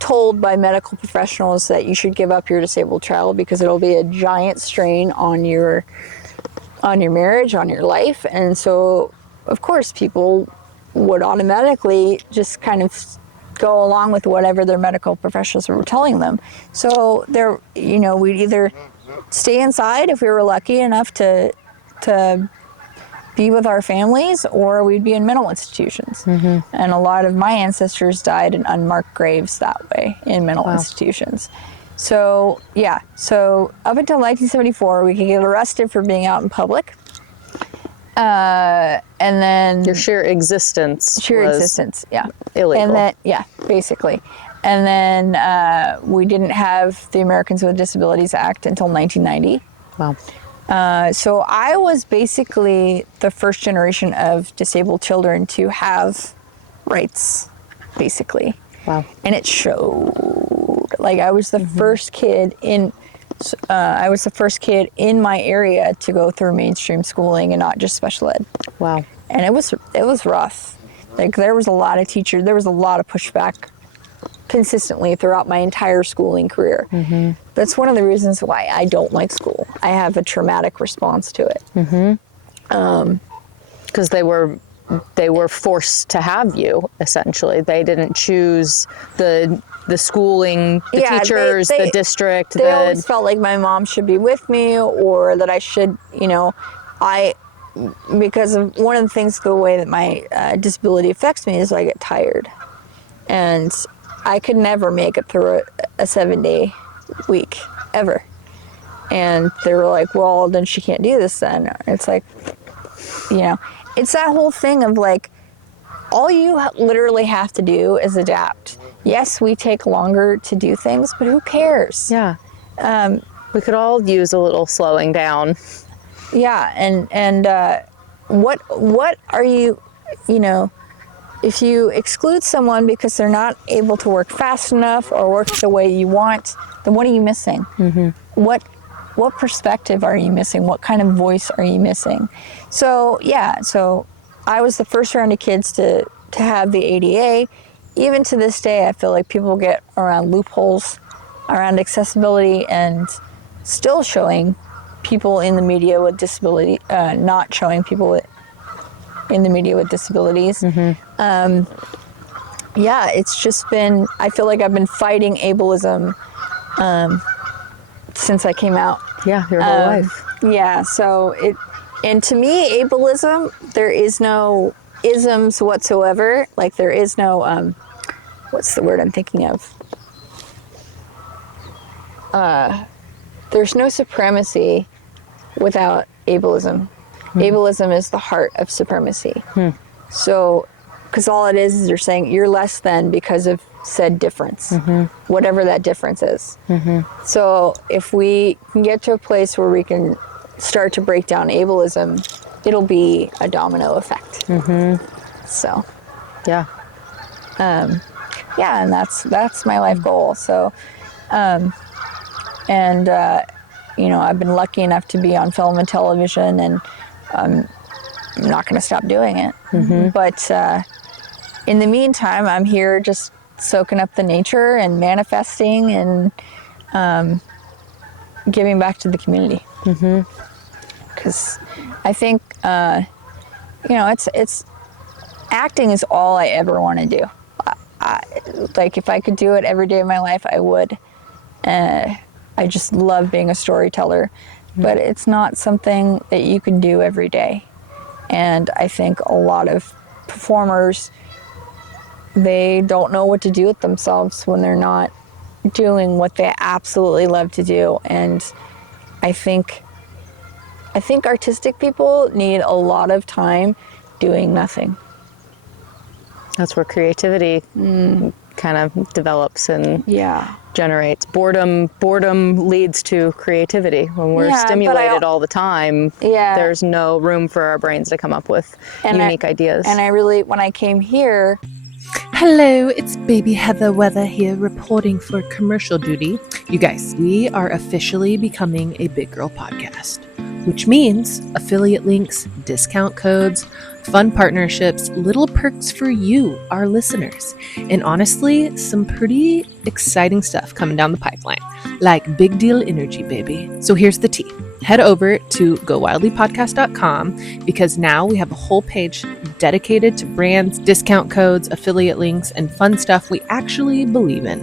told by medical professionals that you should give up your disabled child because it'll be a giant strain on your marriage, on your life. And so, of course, people would automatically just kind of go along with whatever their medical professionals were telling them. So we'd either stay inside if we were lucky enough to be with our families, or we'd be in mental institutions. And a lot of my ancestors died in unmarked graves that way in mental institutions. So up until 1974, we could get arrested for being out in public. And then Your sheer existence was illegal. And then, basically. And then we didn't have the Americans with Disabilities Act until 1990. Wow. So I was basically the first generation of disabled children to have rights, basically. Wow. And it showed. Like, I was the first kid in my area to go through mainstream schooling and not just special ed. Wow. And it was rough. Like, there was a lot of pushback consistently throughout my entire schooling career. That's one of the reasons why I don't like school. I have a traumatic response to it. Because they were forced to have you, essentially. They didn't choose the schooling, the teachers, the district. They always felt like my mom should be with me, or that I should, because of one of the things, the way that my disability affects me is I get tired. And I could never make it through a 7-day week, ever. And they were like, well, then she can't do this then. It's like, it's that whole thing of like, all you literally have to do is adapt. Yes, we take longer to do things, but who cares? Yeah. We could all use a little slowing down. Yeah, and what are you, if you exclude someone because they're not able to work fast enough or work the way you want, then what are you missing? What perspective are you missing? What kind of voice are you missing? So I was the first round of kids to have the ADA. Even to this day, I feel like people get around loopholes around accessibility and still showing people in the media with disability, not showing people in the media with disabilities. It's just been, I feel like I've been fighting ableism since I came out. Yeah, your whole life. Yeah, and to me, ableism, there is no isms whatsoever. Like, there is no, what's the word I'm thinking of? There's no supremacy without ableism. Ableism is the heart of supremacy. So, because all it is you're saying you're less than because of said difference, whatever that difference is. So if we can get to a place where we can start to break down ableism, it'll be a domino effect. So, and that's my life goal. So, I've been lucky enough to be on film and television, and I'm not going to stop doing it. But in the meantime, I'm here just soaking up the nature and manifesting and giving back to the community. Because I think, it's acting is all I ever want to do. Like, if I could do it every day of my life, I would. I just love being a storyteller, but it's not something that you can do every day. And I think a lot of performers they don't know what to do with themselves when they're not doing what they absolutely love to do. And I think artistic people need a lot of time doing nothing. That's where creativity kind of develops and generates. Boredom leads to creativity. When we're stimulated all the time, there's no room for our brains to come up with unique ideas. And I really, when I came here... Hello, it's baby Heather Weather here reporting for commercial duty. You guys, we are officially becoming a Big Girl podcast, which means affiliate links, discount codes, fun partnerships, little perks for you, our listeners, and honestly, some pretty exciting stuff coming down the pipeline, like big deal energy, baby. So here's the tea. Head over to GOWILDLYpodcast.com because now we have a whole page dedicated to brands, discount codes, affiliate links, and fun stuff we actually believe in.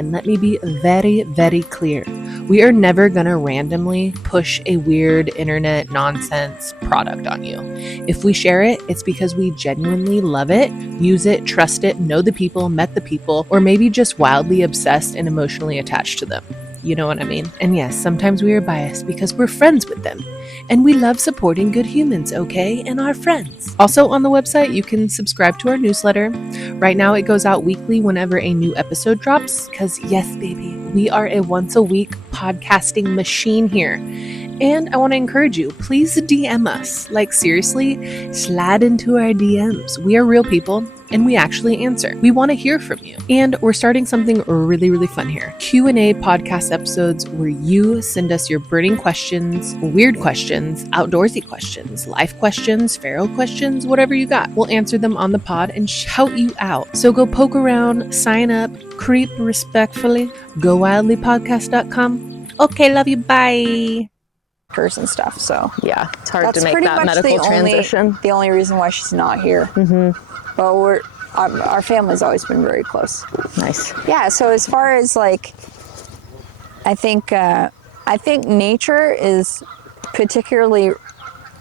And let me be very, very clear. We are never going to randomly push a weird internet nonsense product on you. If we share it, it's because we genuinely love it, use it, trust it, know the people, met the people, or maybe just wildly obsessed and emotionally attached to them. You know what I mean? And yes, sometimes we are biased because we're friends with them. And we love supporting good humans, okay? And our friends. Also on the website, you can subscribe to our newsletter. Right now it goes out weekly whenever a new episode drops. Because yes, baby, we are a once a week podcasting machine here. And I want to encourage you, please DM us. Like seriously, slide into our DMs. We are real people and we actually answer. We want to hear from you. And we're starting something really, really fun here. Q&A podcast episodes where you send us your burning questions, weird questions, outdoorsy questions, life questions, feral questions, whatever you got. We'll answer them on the pod and shout you out. So go poke around, sign up, creep respectfully, GoWildlyPodcast.com. Okay, love you, bye. And stuff, so yeah, it's hard to make that medical transition. The only reason why she's not here. But our family's always been very close. Nice. Yeah. So as far as like, I think nature is particularly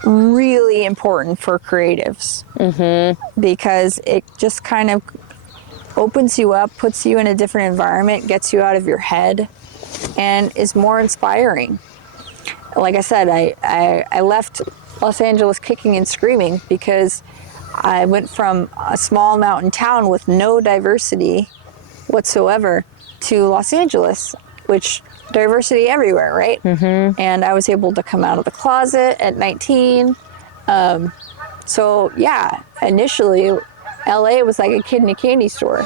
really important for creatives because it just kind of opens you up, puts you in a different environment, gets you out of your head, and is more inspiring. Like I said, I left Los Angeles kicking and screaming because I went from a small mountain town with no diversity whatsoever to Los Angeles, which diversity everywhere, right? And I was able to come out of the closet at 19. So yeah, initially LA was like a kid in a candy store.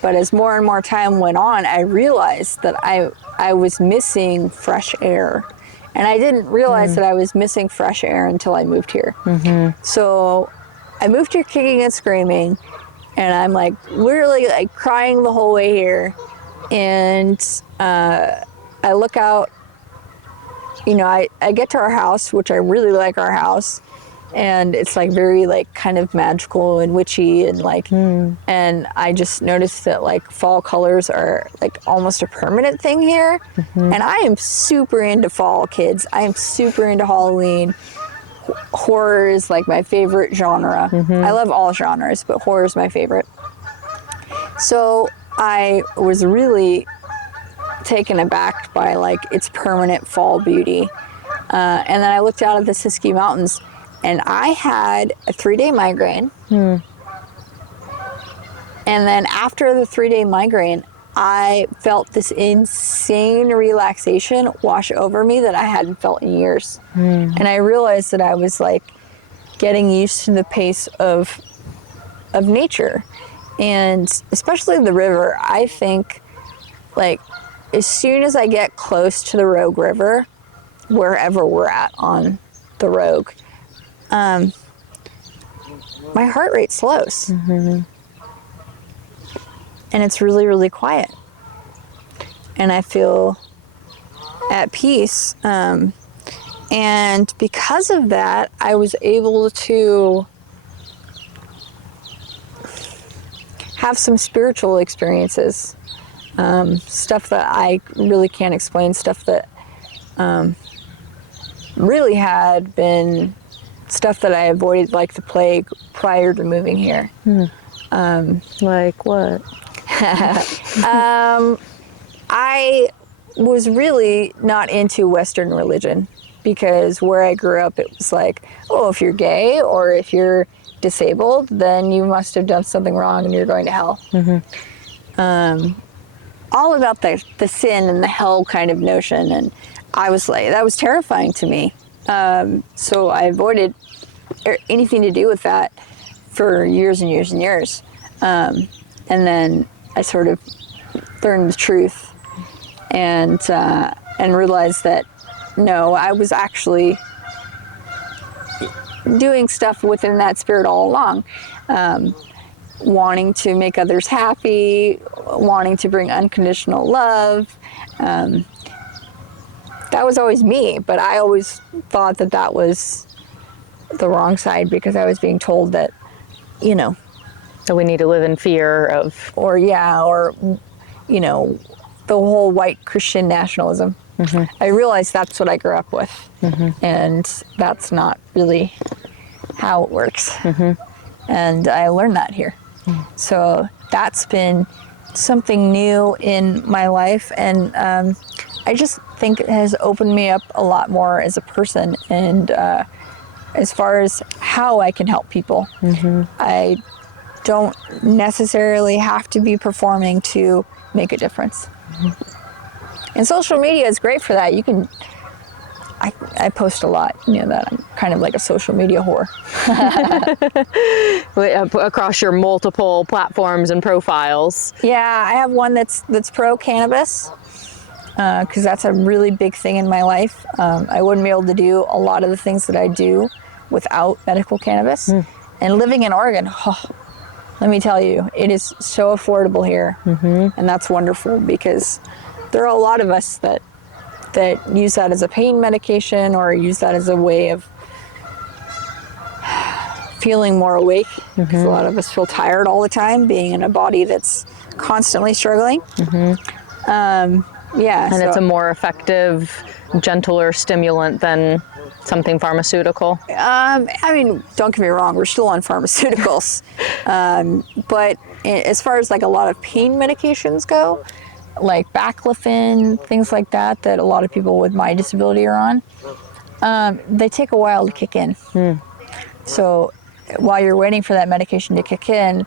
But as more and more time went on, I realized that I was missing fresh air. And I didn't realize that I was missing fresh air until I moved here. So I moved here kicking and screaming, and I'm like literally like crying the whole way here. And I look out, you know, I get to our house, which I really like our house. And it's like very like kind of magical and witchy and like, and I just noticed that like fall colors are like almost a permanent thing here. And I am super into fall, kids. I am super into Halloween. Horror is like my favorite genre. I love all genres, but horror is my favorite. So I was really taken aback by like its permanent fall beauty. And then I looked out at the Siskiyou Mountains. And I had a 3-day migraine. And then after the 3-day migraine, I felt this insane relaxation wash over me that I hadn't felt in years. And I realized that I was like getting used to the pace of nature. And especially the river, I think like as soon as I get close to the Rogue River, wherever we're at on the Rogue, my heart rate slows. And it's really, really quiet. And I feel at peace. And because of that, I was able to have some spiritual experiences. Stuff that I really can't explain, stuff that really had been stuff that I avoided like the plague prior to moving here. Like what? I was really not into Western religion because where I grew up, it was like, oh, if you're gay or if you're disabled, then you must have done something wrong and you're going to hell. All about the sin and the hell kind of notion. And I was like, that was terrifying to me. So I avoided anything to do with that for years and years and years. And then I sort of learned the truth and realized that no, I was actually doing stuff within that spirit all along, wanting to make others happy, wanting to bring unconditional love. That was always me, but I always thought that that was the wrong side because I was being told that, you know, So we need to live in fear of... or you know, the whole white Christian nationalism. I realized that's what I grew up with, and that's not really how it works. And I learned that here. So that's been something new in my life, and I just think it has opened me up a lot more as a person, and as far as how I can help people. I don't necessarily have to be performing to make a difference. And social media is great for that. You can, I post a lot, you know, that I'm kind of like a social media whore. across your multiple platforms and profiles. Yeah, I have one that's pro cannabis, because that's a really big thing in my life. I wouldn't be able to do a lot of the things that I do without medical cannabis. And living in Oregon, let me tell you, it is so affordable here. And that's wonderful because there are a lot of us that use that as a pain medication or use that as a way of feeling more awake, because a lot of us feel tired all the time being in a body that's constantly struggling. Yeah, and it's a more effective, gentler stimulant than something pharmaceutical. I mean, don't get me wrong, we're still on pharmaceuticals. But as far as like a lot of pain medications go, like baclofen, things like that, that a lot of people with my disability are on, they take a while to kick in. So while you're waiting for that medication to kick in,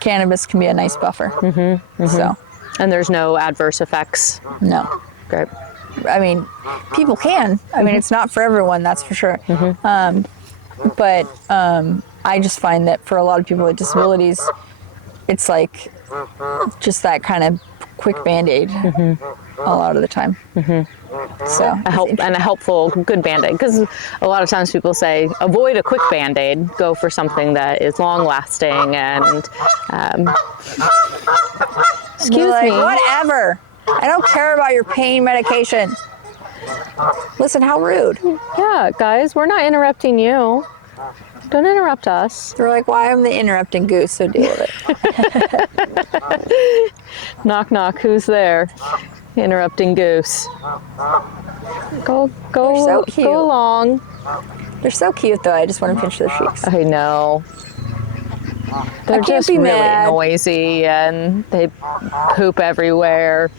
cannabis can be a nice buffer. So, and there's no adverse effects. No. Great. I mean, people can. I mean, it's not for everyone, that's for sure. But I just find that for a lot of people with disabilities, it's like just that kind of quick Band-Aid a lot of the time. So a helpful, good Band-Aid, because a lot of times people say avoid a quick Band-Aid, go for something that is long-lasting and excuse like, me, whatever, I don't care about your pain medication. Listen, how rude. Yeah, guys, we're not interrupting you. Don't interrupt us. They're like, why am the interrupting goose, so deal with it. Knock, knock, who's there? Interrupting goose. Go so cute. Go along. They're so cute, though. I just want to pinch their cheeks. I know. They're can't just be really mad. noisy and they poop everywhere.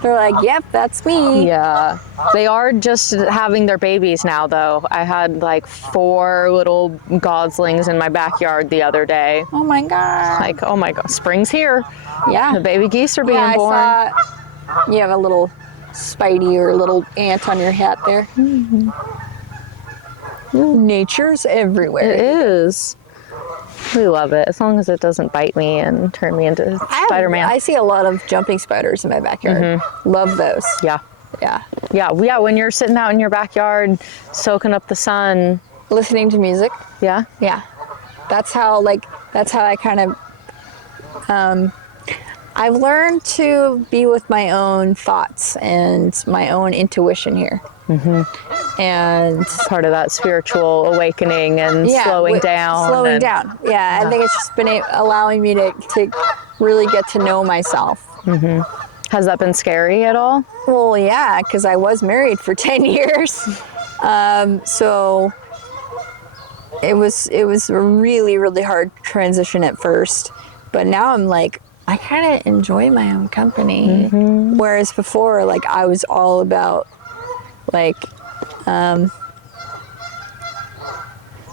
They're like, yep, that's me. Yeah. They are just having their babies now, though. I had like 4 little godslings in my backyard the other day. Oh my God. Like, oh my God, spring's here. Yeah. The baby geese are being Yeah, born. I saw you have a little Spidey or a little ant on your hat there. Nature's everywhere. It is. We love it, as long as it doesn't bite me and turn me into Spider-Man. I see a lot of jumping spiders in my backyard. Love those. Yeah. Yeah. Yeah, when you're sitting out in your backyard, soaking up the sun. Listening to music. Yeah? Yeah. That's how I kind of, I've learned to be with my own thoughts and my own intuition here. And Part of that spiritual awakening and slowing down. Slowing down. Yeah, I think it's just been allowing me to really get to know myself. Has that been scary at all? Well, yeah, because I was married for 10 years. So it was a really, really hard transition at first, but now I'm like, I kind of enjoy my own company. Whereas before, like, I was all about, like,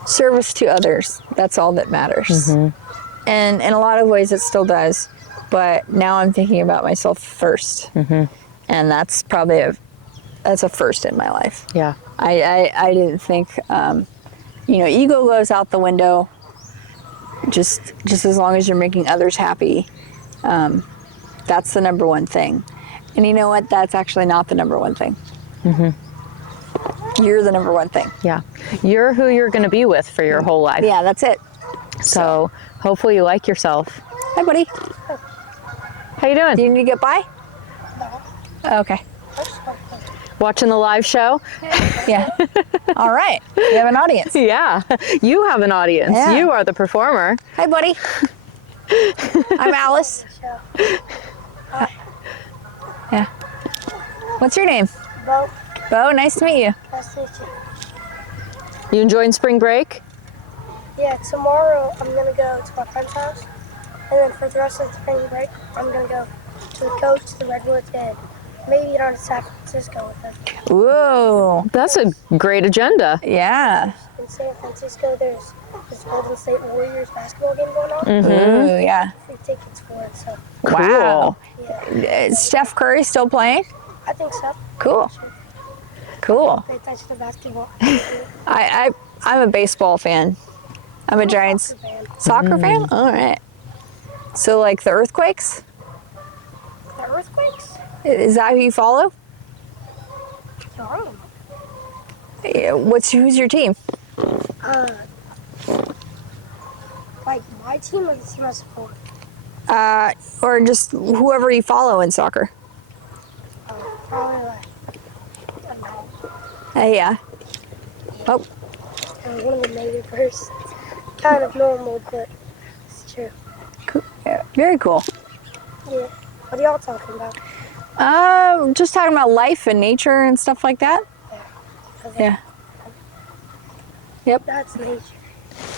service to others. That's all that matters. And in a lot of ways it still does, but now I'm thinking about myself first. And that's probably that's a first in my life. Yeah. I didn't think, ego goes out the window just as long as you're making others happy. That's the number one thing. And you know what? That's actually not the number one thing. You're the number one thing. Yeah. You're who you're going to be with for your whole life. Yeah, that's it. So hopefully you like yourself. Hi, buddy. How you doing? Do you need to get by? Okay. Watching the live show? Yeah. All right. You have an audience. Yeah. You have an audience. Yeah. You are the performer. Hi, buddy. I'm Alice. Yeah. What's your name? Bo. Bo, nice to meet you. Nice to meet you. You enjoying spring break? Yeah, tomorrow I'm going to go to my friend's house. And then for the rest of the spring break, I'm going to go to the coast, to the Redwoods, and maybe down to San Francisco with them. Whoa. That's a great agenda. Yeah. In San Francisco, there's this Golden State Warriors basketball game going on. Ooh, yeah. Free tickets for it, so Wow. yeah. Is Steph Curry still playing? I think so. Cool. Cool. Pay attention to basketball. I'm a baseball fan. I'm a Giants soccer fan? All right. So, like, the Earthquakes? The Earthquakes? Is that who you follow? No, I don't know. Yeah, who's your team? Like my team or the team I support? Or just whoever you follow in soccer? Probably like, I don't know. Yeah. Oh, One of the negative persons. Kind of normal, but it's true. cool. Yeah, very cool. Yeah. What are y'all talking about? Just talking about life and nature and stuff like that. Yeah. Yep. That's nature.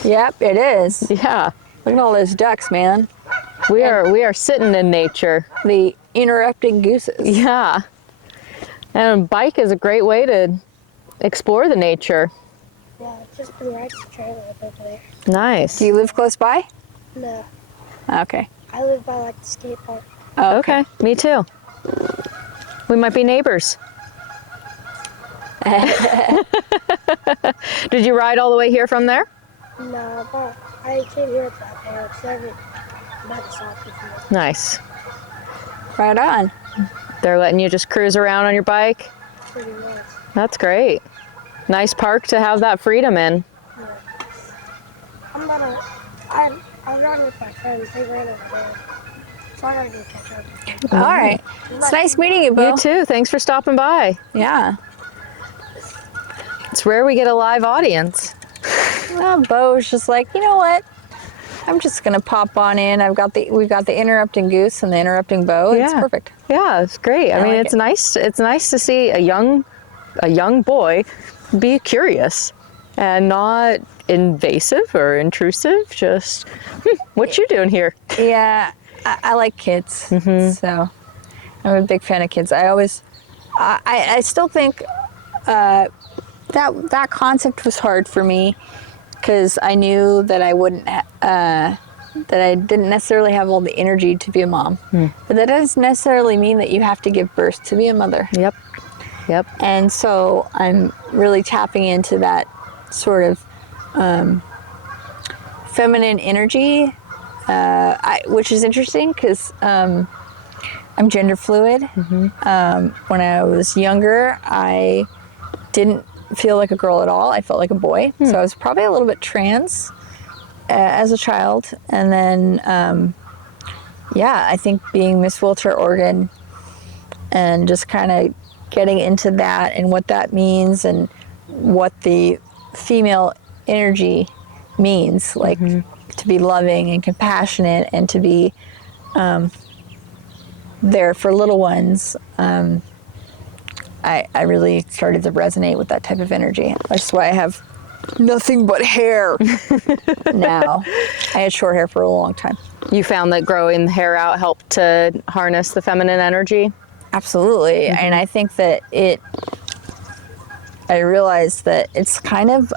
Yep, it is. Yeah. Look at all those ducks, man. We are sitting in nature. The interrupting gooses. Yeah. And a bike is a great way to explore the nature. Yeah, I've just been riding the trailer up over there. Nice. Do you live close by? No, Okay. I live by like the skate park. Oh, Okay. Me too. We might be neighbors. Did you ride all the way here from there? No, but I came here with my parents. Never met a soccer field. Nice. Right on. They're letting you just cruise around on your bike. Pretty much. That's great. Nice park to have that freedom in. I'm riding with my friends. They ran over there. So I gotta go catch up. All right. It's nice meeting you, Bo. You too. Thanks for stopping by. Yeah. It's rare we get a live audience. Well, Bo's just like, you know what? I'm just gonna pop on in. We've got the interrupting goose and the interrupting Bo. It's Yeah. perfect. Yeah, it's great. I mean, like it's nice. It's nice to see a young boy be curious and not invasive or intrusive. Just, what you doing here? Yeah, I like kids, so I'm a big fan of kids. I still think that concept was hard for me because I knew that I wouldn't, that I didn't necessarily have all the energy to be a mom. But that doesn't necessarily mean that you have to give birth to be a mother. Yep. And so I'm really tapping into that sort of feminine energy, which is interesting because I'm gender fluid. When I was younger, I didn't feel like a girl at all. I felt like a boy. So I was probably a little bit trans as a child. And then, I think being Miss Wheelchair Oregon and just kind of getting into that and what that means and what the female energy means, like to be loving and compassionate and to be there for little ones. I really started to resonate with that type of energy. That's why I have nothing but hair. Now, I had short hair for a long time. You found that growing the hair out helped to harness the feminine energy? Absolutely. And I think that I realized that it's kind of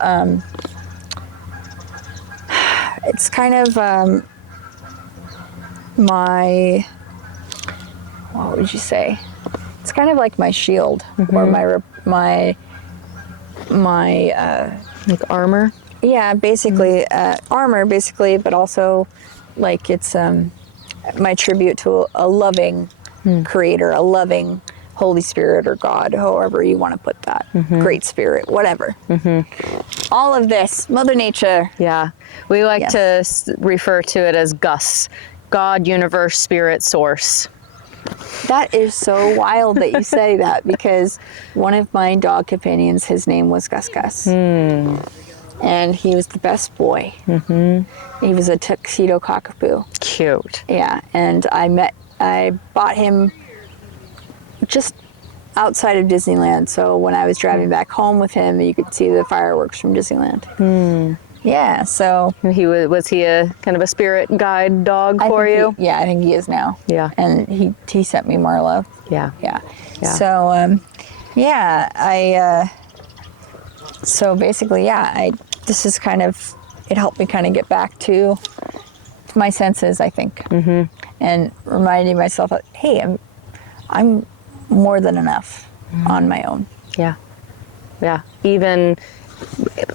my, what would you say? It's kind of like my shield or my Like armor? yeah, basically armor, basically, but also like it's my tribute to a loving creator, a loving Holy Spirit or God, however you want to put that. Great Spirit, whatever. All of this, Mother Nature. Yeah. We like to refer to it as GUS, God, Universe, Spirit, Source. That is so wild that you say that, because one of my dog companions, his name was Gus Gus. And he was the best boy. He was a tuxedo cockapoo. Cute. Yeah, and I bought him just outside of Disneyland, so when I was driving back home with him, you could see the fireworks from Disneyland. Yeah, so Was he a kind of a spirit guide dog for you? I think he is now. Yeah. And he sent me Marlo. Yeah. Yeah. Yeah. So so basically, this is kind of, it helped me kind of get back to my senses, I think. And reminding myself that, hey, I'm more than enough on my own. Yeah. Yeah. Even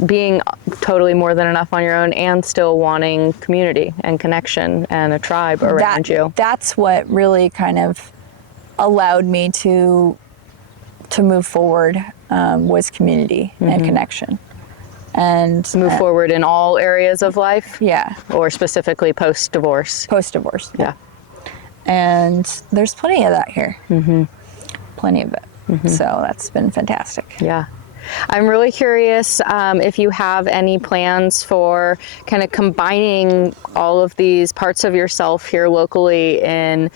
being totally more than enough on your own and still wanting community and connection and a tribe around you. That's what really kind of allowed me to move forward, was community and connection. And Move forward in all areas of life? Yeah. Or specifically post-divorce? Post-divorce. Yeah. And there's plenty of that here. Plenty of it. So that's been fantastic. Yeah. I'm really curious if you have any plans for kind of combining all of these parts of yourself here locally in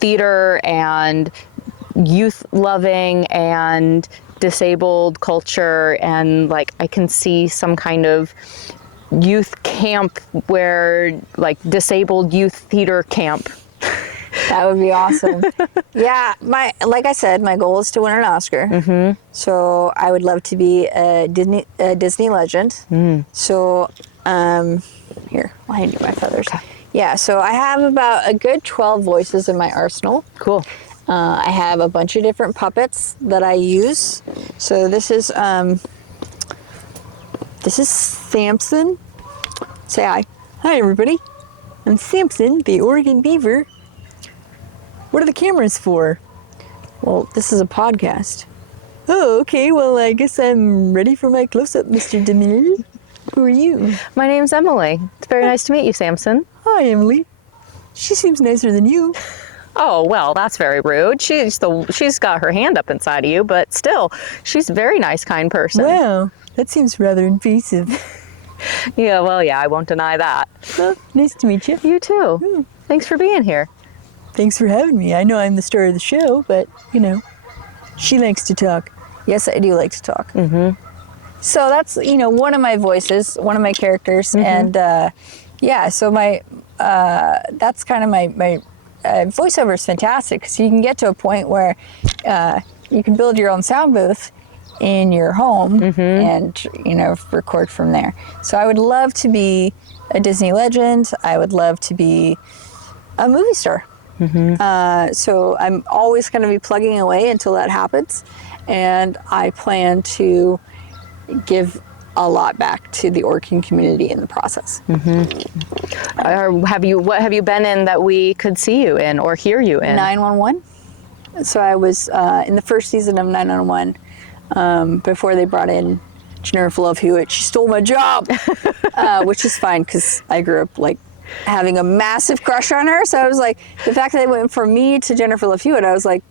theater and youth loving and disabled culture, and like I can see some kind of youth camp where like disabled youth theater camp. That would be awesome. Yeah, like I said, my goal is to win an Oscar. So I would love to be a Disney legend. So here, I'll hand you my feathers. Okay. Yeah, so I have about a good 12 voices in my arsenal. Cool. I have a bunch of different puppets that I use. So this is Samson. Say hi. Hi, everybody. I'm Samson, the Oregon Beaver. What are the cameras for? Well, this is a podcast. Oh, okay. Well, I guess I'm ready for my close-up, Mr. DeMille. Who are you? My name's Emily. It's very nice to meet you, Samson. Hi, Emily. She seems nicer than you. Oh, well, that's very rude. She's got her hand up inside of you, but still, she's a very nice, kind person. Wow, that seems rather invasive. Yeah, well, yeah, I won't deny that. Well, nice to meet you. You too. Thanks for being here. Thanks for having me. I know I'm the star of the show, but, you know, she likes to talk. Yes, I do like to talk. So that's, one of my voices, one of my characters. And, so that's kind of my voiceover is fantastic, because you can get to a point where you can build your own sound booth in your home and, record from there. So I would love to be a Disney legend. I would love to be a movie star. So I'm always going to be plugging away until that happens, and I plan to give a lot back to the Oregon community in the process. What have you been in that we could see you in or hear you in? 911. So I was in the first season of 911 before they brought in Jennifer Love Hewitt. She stole my job, which is fine, because I grew up like having a massive crush on her. So I was like, the fact that they went from me to Jennifer Love Hewitt, I was like,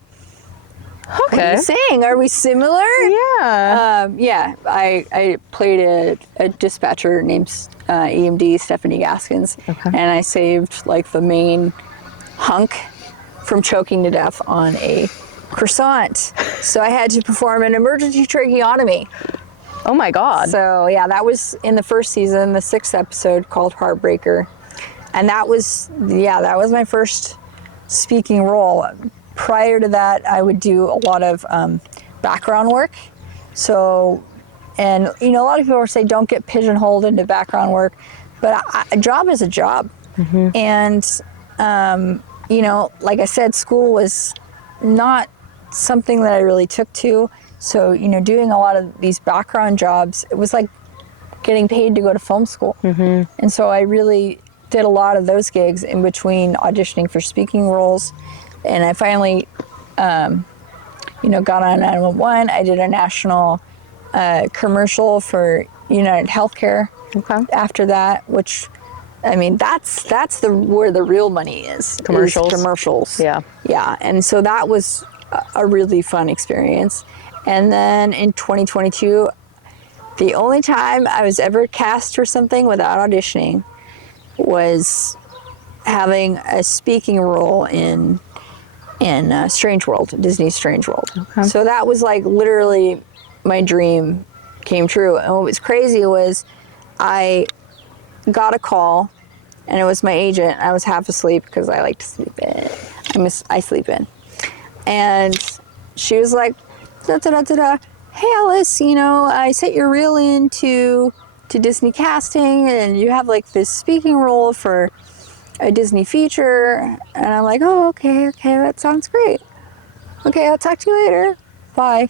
okay. What are you saying? Are we similar? Yeah. I played a dispatcher named EMD, Stephanie Gaskins, and I saved like the main hunk from choking to death on a croissant. So I had to perform an emergency tracheotomy. Oh my God. So yeah, that was in the first season, the 6th episode called Heartbreaker. And that was my first speaking role. Prior to that, I would do a lot of background work. So, and a lot of people say don't get pigeonholed into background work, but a job is a job. And, like I said, school was not something that I really took to. So, doing a lot of these background jobs, it was like getting paid to go to film school. And so I really did a lot of those gigs in between auditioning for speaking roles. And I finally, got on 911. I did a national commercial for United Healthcare after that, which, I mean, that's where the real money is. Commercials. Is commercials. Yeah. Yeah. And so that was a really fun experience. And then in 2022, the only time I was ever cast for something without auditioning was having a speaking role in Strange World, Disney's Strange World. So that was like literally my dream came true. And what was crazy was I got a call, and it was my agent. I was half asleep because I like to sleep in. I sleep in. And she was like, da-da-da-da-da. Hey Alice, I sent your reel in to Disney casting, and you have like this speaking role for a Disney feature. And I'm like, oh, okay, that sounds great. Okay, I'll talk to you later. Bye.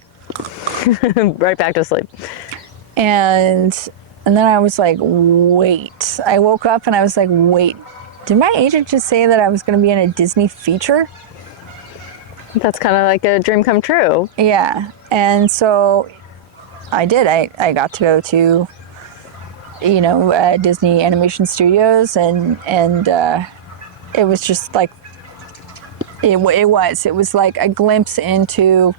Right back to sleep. And then I was like, wait. I woke up and I was like, wait, did my agent just say that I was going to be in a Disney feature? That's kind of like a dream come true. Yeah. And so I did. I got to go to, Disney Animation Studios, and it was just like, it was like a glimpse into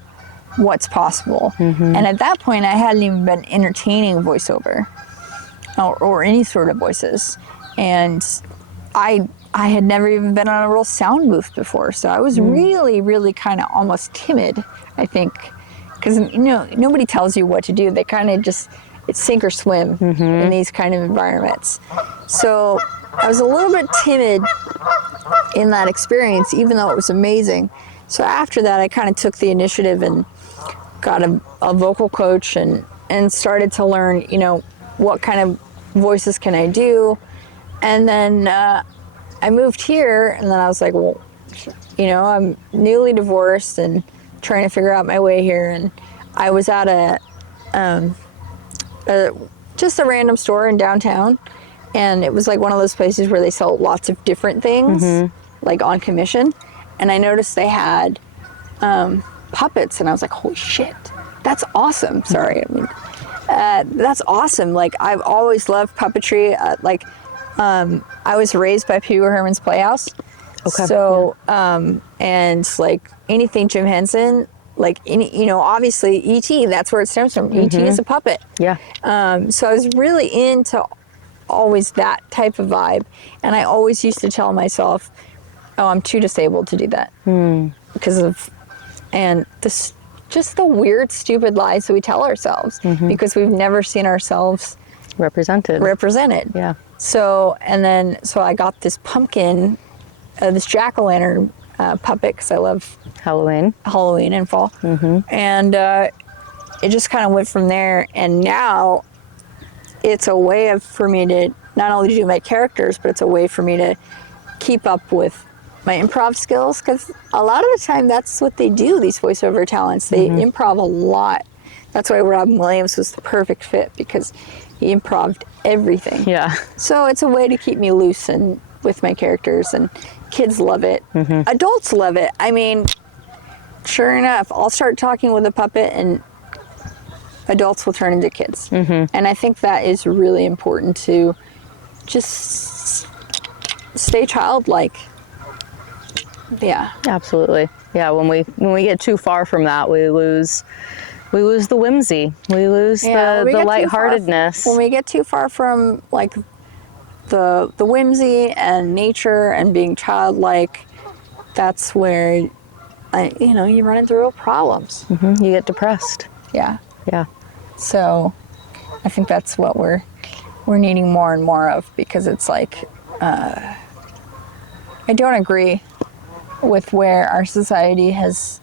what's possible. And at that point, I hadn't even been entertaining voiceover or any sort of voices. And I had never even been on a real sound booth before. So I was really, really kind of almost timid, I think, because, nobody tells you what to do. They kind of just, it's sink or swim in these kind of environments. So I was a little bit timid in that experience, even though it was amazing. So after that, I kind of took the initiative and got a vocal coach and started to learn, what kind of voices can I do. And then I moved here, and then I was like, well, I'm newly divorced and trying to figure out my way here. And I was at just a random store in downtown, and it was like one of those places where they sell lots of different things, like on commission. And I noticed they had puppets, and I was like, holy shit, that's awesome. Sorry, that's awesome. Like, I've always loved puppetry. I was raised by Pee Wee Herman's Playhouse. Okay. So, and like anything Jim Henson, like obviously E.T., that's where it stems from. E.T. is a puppet. Yeah. So I was really into always that type of vibe. And I always used to tell myself, oh, I'm too disabled to do that. Because of, and this, just the weird, stupid lies that we tell ourselves because we've never seen ourselves represented. Yeah. So, so I got this pumpkin, this jack-o'-lantern puppet, because I love Halloween and fall. And it just kind of went from there. And now it's a way for me to not only do my characters, but it's a way for me to keep up with my improv skills, because a lot of the time that's what they do, these voiceover talents. They improv a lot. That's why Robin Williams was the perfect fit, because he improved everything. Yeah. So it's a way to keep me loose and with my characters, and kids love it. Adults love it. I mean, sure enough, I'll start talking with a puppet and adults will turn into kids. And I think that is really important, to just stay childlike. Yeah. Absolutely. Yeah, when we get too far from that, we lose the whimsy. We lose the lightheartedness. When we get too far from like the whimsy and nature and being childlike, that's where you run into real problems. You get depressed. Yeah. Yeah. So I think that's what we're needing more and more of, because it's like, I don't agree with where our society has,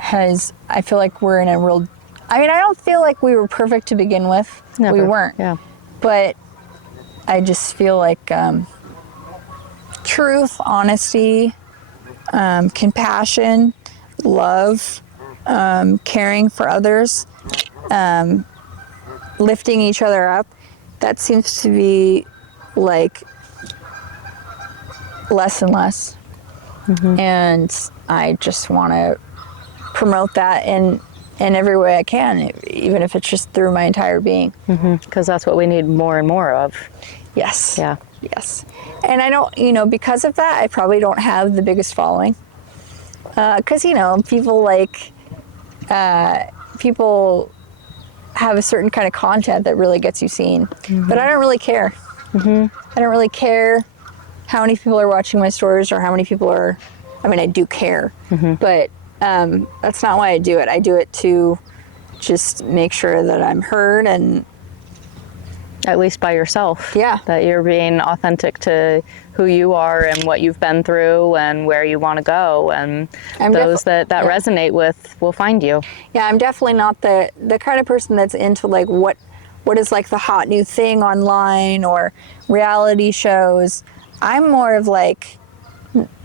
I feel like we're in a real, I mean, I don't feel like we were perfect to begin with. Never. We weren't. Yeah. But I just feel like truth, honesty, compassion, love, caring for others, lifting each other up, that seems to be like less and less. And I just want to promote that in every way I can, even if it's just through my entire being. Because that's what we need more and more of. Yes. Yeah. Yes. And I don't, because of that, I probably don't have the biggest following. Because, people people have a certain kind of content that really gets you seen. But I don't really care. I don't really care how many people are watching my stories or how many people are, I mean, I do care. But that's not why I do it. I do it to just make sure that I'm heard, and at least by yourself. Yeah. That you're being authentic to who you are and what you've been through and where you want to go, and those that resonate with will find you. Yeah, I'm definitely not the kind of person that's into like what is like the hot new thing online or reality shows. I'm more of like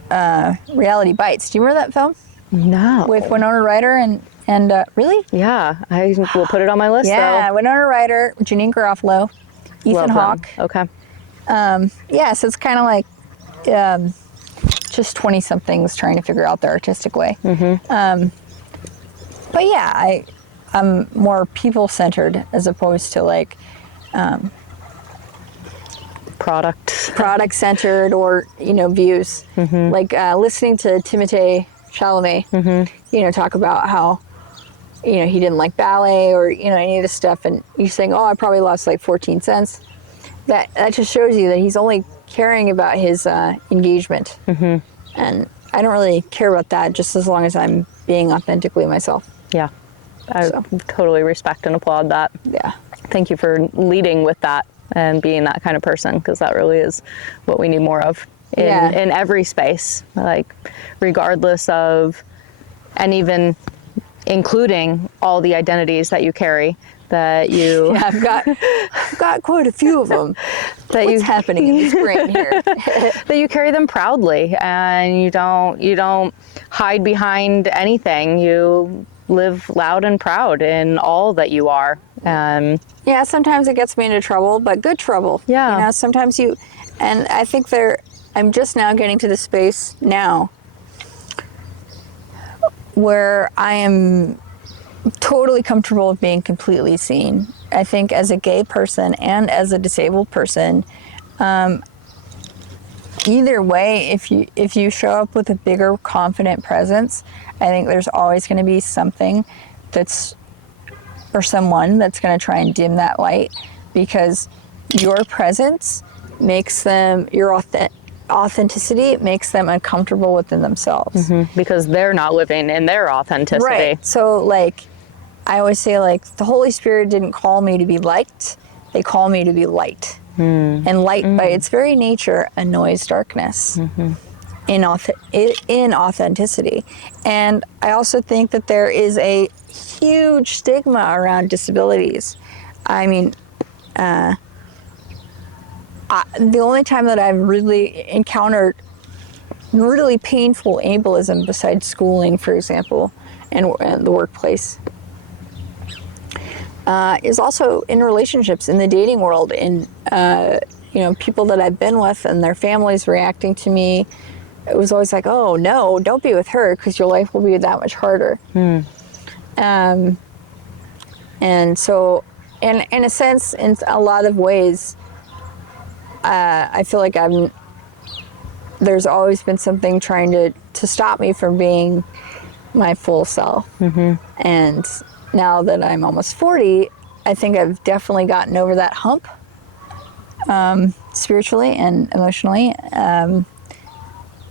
Reality Bites. Do you remember that film? No. With Winona Ryder and really? Yeah, I will put it on my list. Yeah, though. Winona Ryder, Janine Garofalo, Ethan Hawke. Okay. Yeah, so it's kind of like just 20-somethings trying to figure out their artistic way. But yeah, I'm more people-centered as opposed to like product-centered or views. Like listening to Timothée Chalamet, talk about how he didn't like ballet or any of this stuff, and you're saying, oh, I probably lost like 14 cents. That just shows you that he's only caring about his engagement. And I don't really care about that, just as long as I'm being authentically myself. Yeah, I totally respect and applaud that. Yeah. Thank you for leading with that and being that kind of person, because that really is what we need more of in every space, like regardless of, and even including all the identities that you carry, that you I've got quite a few of them. What's happening in this brain here? That you carry them proudly, and you don't hide behind anything. You live loud and proud in all that you are. Yeah, sometimes it gets me into trouble, but good trouble. Yeah. Sometimes and I think I'm just now getting to the space now where I am totally comfortable with being completely seen. I think as a gay person and as a disabled person, either way, if you show up with a bigger, confident presence, I think there's always going to be something or someone that's going to try and dim that light, because your presence makes them, your authenticity makes them uncomfortable within themselves. Because they're not living in their authenticity. Right. So like, I always say, like, the Holy Spirit didn't call me to be liked, they call me to be light. And light by its very nature annoys darkness in authenticity. And I also think that there is a huge stigma around disabilities. I mean, the only time that I've really encountered really painful ableism besides schooling, for example, and the workplace, is also in relationships, in the dating world, in people that I've been with and their families reacting to me. It was always like, oh no, don't be with her because your life will be that much harder. And so, in a sense, in a lot of ways, I feel like there's always been something trying to stop me from being my full self. And now that I'm almost 40, I think I've definitely gotten over that hump, spiritually and emotionally.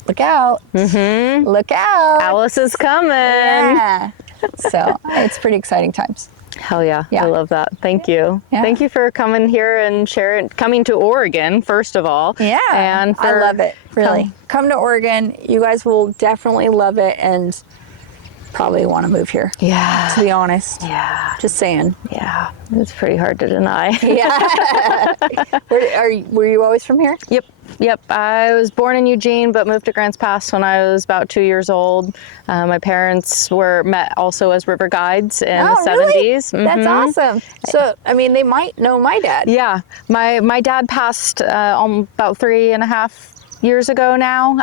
Look out. Look out. Alice is coming. Yeah. So it's pretty exciting times. Hell yeah. Yeah. I love that. Thank you. Yeah. Thank you for coming here and coming to Oregon, first of all. Yeah. And I love it. Really. Come to Oregon. You guys will definitely love it and probably want to move here. Yeah. To be honest. Yeah. Just saying. Yeah. It's pretty hard to deny. Yeah. Were you always from here? Yep. I was born in Eugene, but moved to Grants Pass when I was about 2 years old. My parents met also as river guides in the 70s. Really? Mhm. That's awesome. So, I mean, they might know my dad. Yeah. My dad passed about 3.5 years ago now.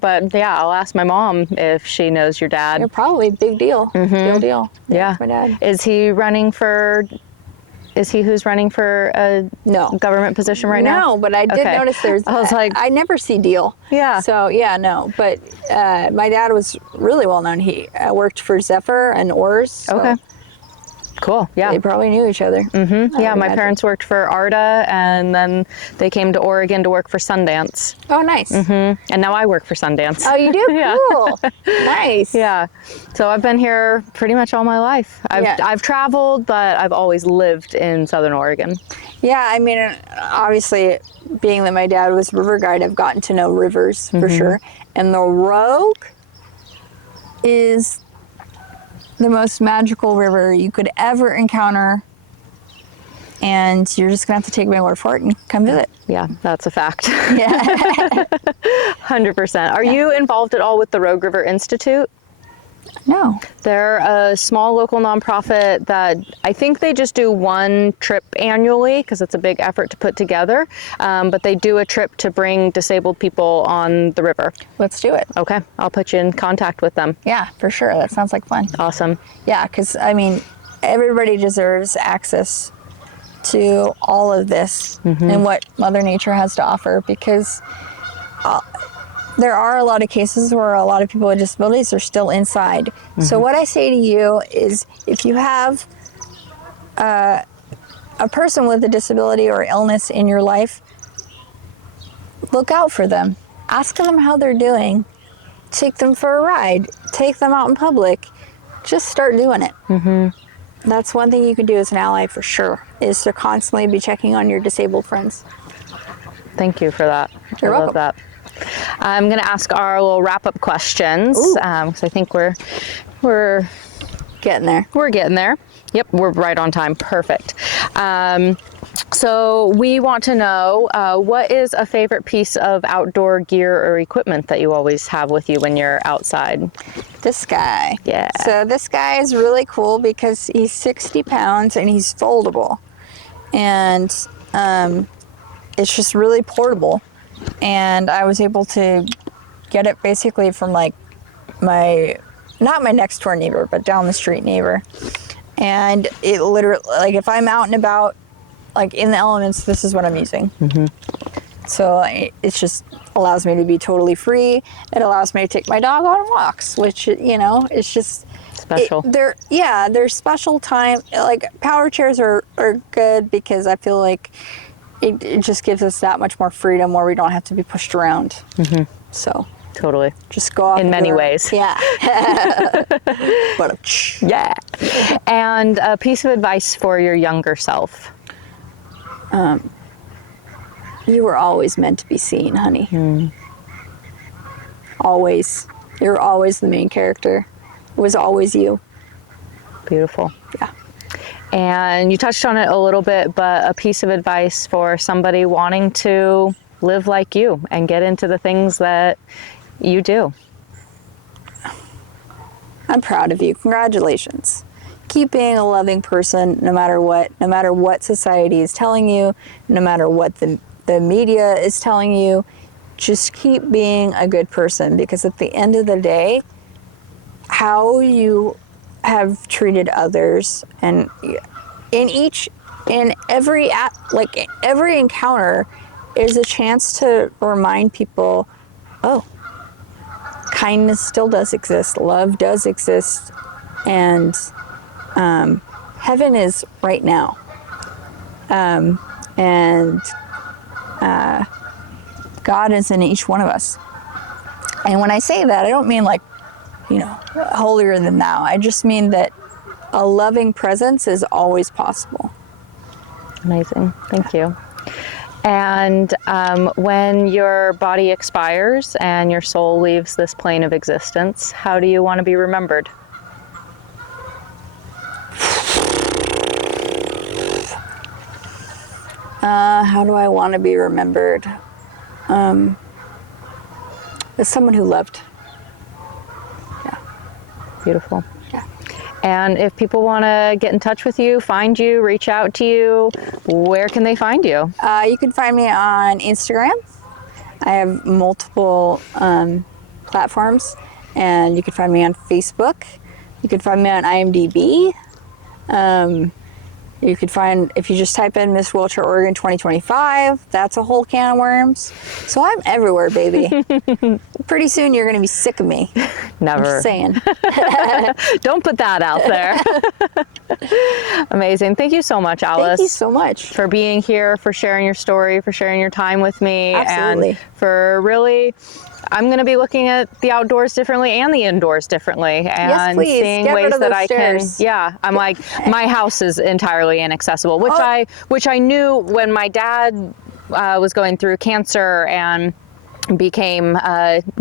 But yeah, I'll ask my mom if she knows your dad. They're probably a big deal. Big deal. Yeah. That's my dad. Is he who's running for a No. government position right now? No, but I did Okay. notice there's. I was like, I never see Diehl. Yeah. So yeah, no. But my dad was really well known. He worked for Zephyr and Oars. So okay. Cool. Yeah. They probably knew each other. Yeah, my parents worked for ARDA, and then they came to Oregon to work for Sundance. Oh, nice. And now I work for Sundance. Oh, you do? Yeah. Cool. Nice. Yeah. So I've been here pretty much all my life. I've traveled, but I've always lived in Southern Oregon. Yeah, I mean, obviously, being that my dad was a river guide, I've gotten to know rivers for sure. And the Rogue is the most magical river you could ever encounter. And you're just gonna have to take my word for it and come visit. Yeah, that's a fact. Yeah. 100%. Are you involved at all with the Rogue River Institute? No. They're a small local nonprofit that I think they just do one trip annually because it's a big effort to put together. But they do a trip to bring disabled people on the river. Let's do it. Okay, I'll put you in contact with them. Yeah, for sure. That sounds like fun. Awesome. Yeah, because I mean, everybody deserves access to all of this and what Mother Nature has to offer, because there are a lot of cases where a lot of people with disabilities are still inside. So what I say to you is, if you have a person with a disability or illness in your life, look out for them. Ask them how they're doing. Take them for a ride. Take them out in public. Just start doing it. That's one thing you can do as an ally for sure, is to constantly be checking on your disabled friends. Thank you for that. You're I love welcome. that. I'm going to ask our little wrap-up questions because I think we're Getting there. We're getting there. Yep, we're right on time. Perfect. So we want to know, what is a favorite piece of outdoor gear or equipment that you always have with you when you're outside? This guy. Yeah. So this guy is really cool because he's 60 pounds and he's foldable. And it's just really portable. And I was able to get it basically from like not my next door neighbor, but down the street neighbor. And it literally, like, if I'm out and about, like in the elements, this is what I'm using. So it just allows me to be totally free. It allows me to take my dog on walks, which, you know, it's just Special. They're special time. Like, power chairs are good because I feel like it just gives us that much more freedom where we don't have to be pushed around. So Totally. just go off In and many do it. ways. Yeah. But Yeah. And a piece of advice for your younger self. you were always meant to be seen, honey. Always. You're always the main character. It was always you. Beautiful. Yeah. And you touched on it a little bit, but a piece of advice for somebody wanting to live like you and get into the things that you do. I'm proud of you. Congratulations. Keep being a loving person no matter what society is telling you, no matter what the media is telling you. Just keep being a good person, because at the end of the day, how you have treated others, and in every encounter is a chance to remind people, oh, kindness still does exist, love does exist, and heaven is right now. And God is in each one of us. And when I say that, I don't mean like, holier than thou. I just mean that a loving presence is always possible. Amazing. Thank you. And when your body expires and your soul leaves this plane of existence, how do you want to be remembered? How do I want to be remembered? As someone who loved. Yeah. Beautiful. Yeah. And if people want to get in touch with you, find you, reach out to you, where can they find you? You can find me on Instagram. I have multiple platforms, and you can find me on Facebook. You can find me on IMDB. You could find, if you just type in Miss Wheelchair Oregon 2025, that's a whole can of worms. So I'm everywhere, baby. Pretty soon you're going to be sick of me. Never. I'm just saying. Don't put that out there. Amazing. Thank you so much, Alice. Thank you so much. For being here, for sharing your story, for sharing your time with me. Absolutely. And for really, I'm going to be looking at the outdoors differently and the indoors differently, and please. seeing Get rid ways of that those I stairs. can. Yeah, I'm like, my house is entirely inaccessible, which I knew when my dad was going through cancer and became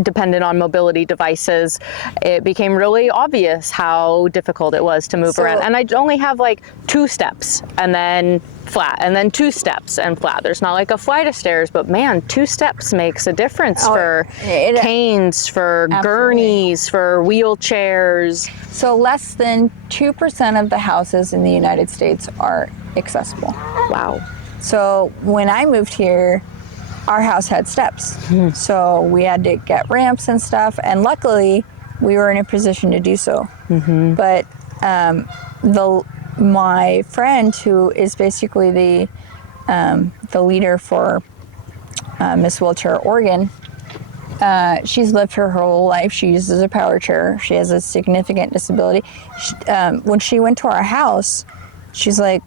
dependent on mobility devices. It became really obvious how difficult it was to move around. And I'd only have like 2 steps and then flat, and then 2 steps and flat. There's not like a flight of stairs, but man, 2 steps makes a difference for canes, for gurneys, for wheelchairs. So less than 2% of the houses in the United States are accessible. Wow. So when I moved here, our house had steps. So we had to get ramps and stuff, and luckily we were in a position to do so. But my friend, who is basically the leader for Miss Wheelchair Oregon, she's lived her whole life. She uses a power chair. She has a significant disability. When she went to our house, she's like,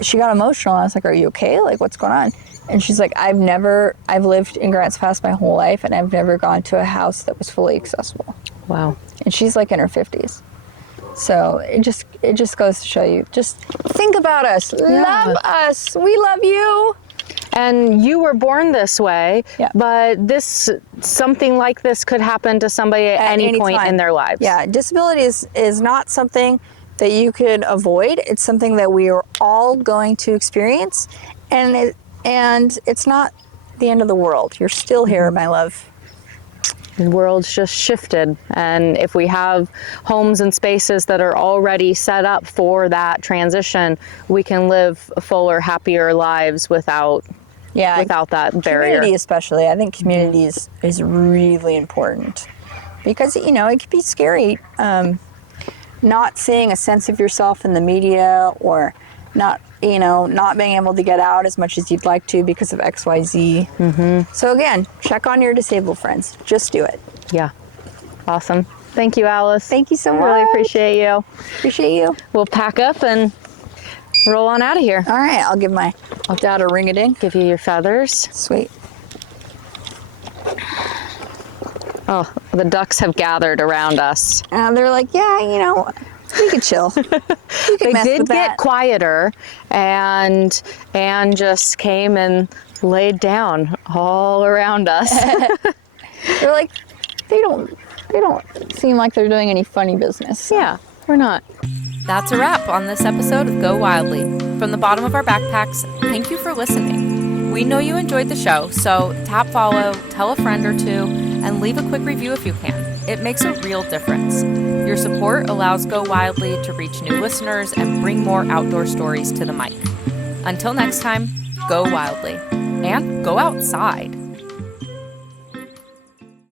she got emotional. I was like, are you okay? Like, what's going on? And she's like, I've lived in Grants Pass my whole life, and I've never gone to a house that was fully accessible. Wow. And she's like in her 50s. So it just goes to show you, just think about us. Yeah. Love us. We love you. And you were born this way, yeah. But something like this could happen to somebody at any point in their lives. Yeah, disability is not something that you could avoid. It's something that we are all going to experience, and it's not the end of the world. You're still here, my love. The world's just shifted, and if we have homes and spaces that are already set up for that transition, we can live fuller, happier lives without that barrier. Community especially. I think community is really important, because it can be scary not seeing a sense of yourself in the media, or not being able to get out as much as you'd like to because of XYZ. So again, check on your disabled friends. Just do it. Yeah. Awesome. Thank you, Alice. Thank you so much. Really appreciate you. Appreciate you. We'll pack up and roll on out of here. All right. I'll give my dad a ring-a-ding. Give you your feathers. Sweet. Oh, the ducks have gathered around us. They're like, yeah, we could chill. They did get quieter, and just came and laid down all around us. They're like, they don't seem like they're doing any funny business. So. Yeah, we're not. That's a wrap on this episode of Go Wildly. From the bottom of our backpacks, thank you for listening. We know you enjoyed the show, so tap follow, tell a friend or two, and leave a quick review if you can. It makes a real difference. Your support allows Go Wildly to reach new listeners and bring more outdoor stories to the mic. Until next time, go wildly and go outside.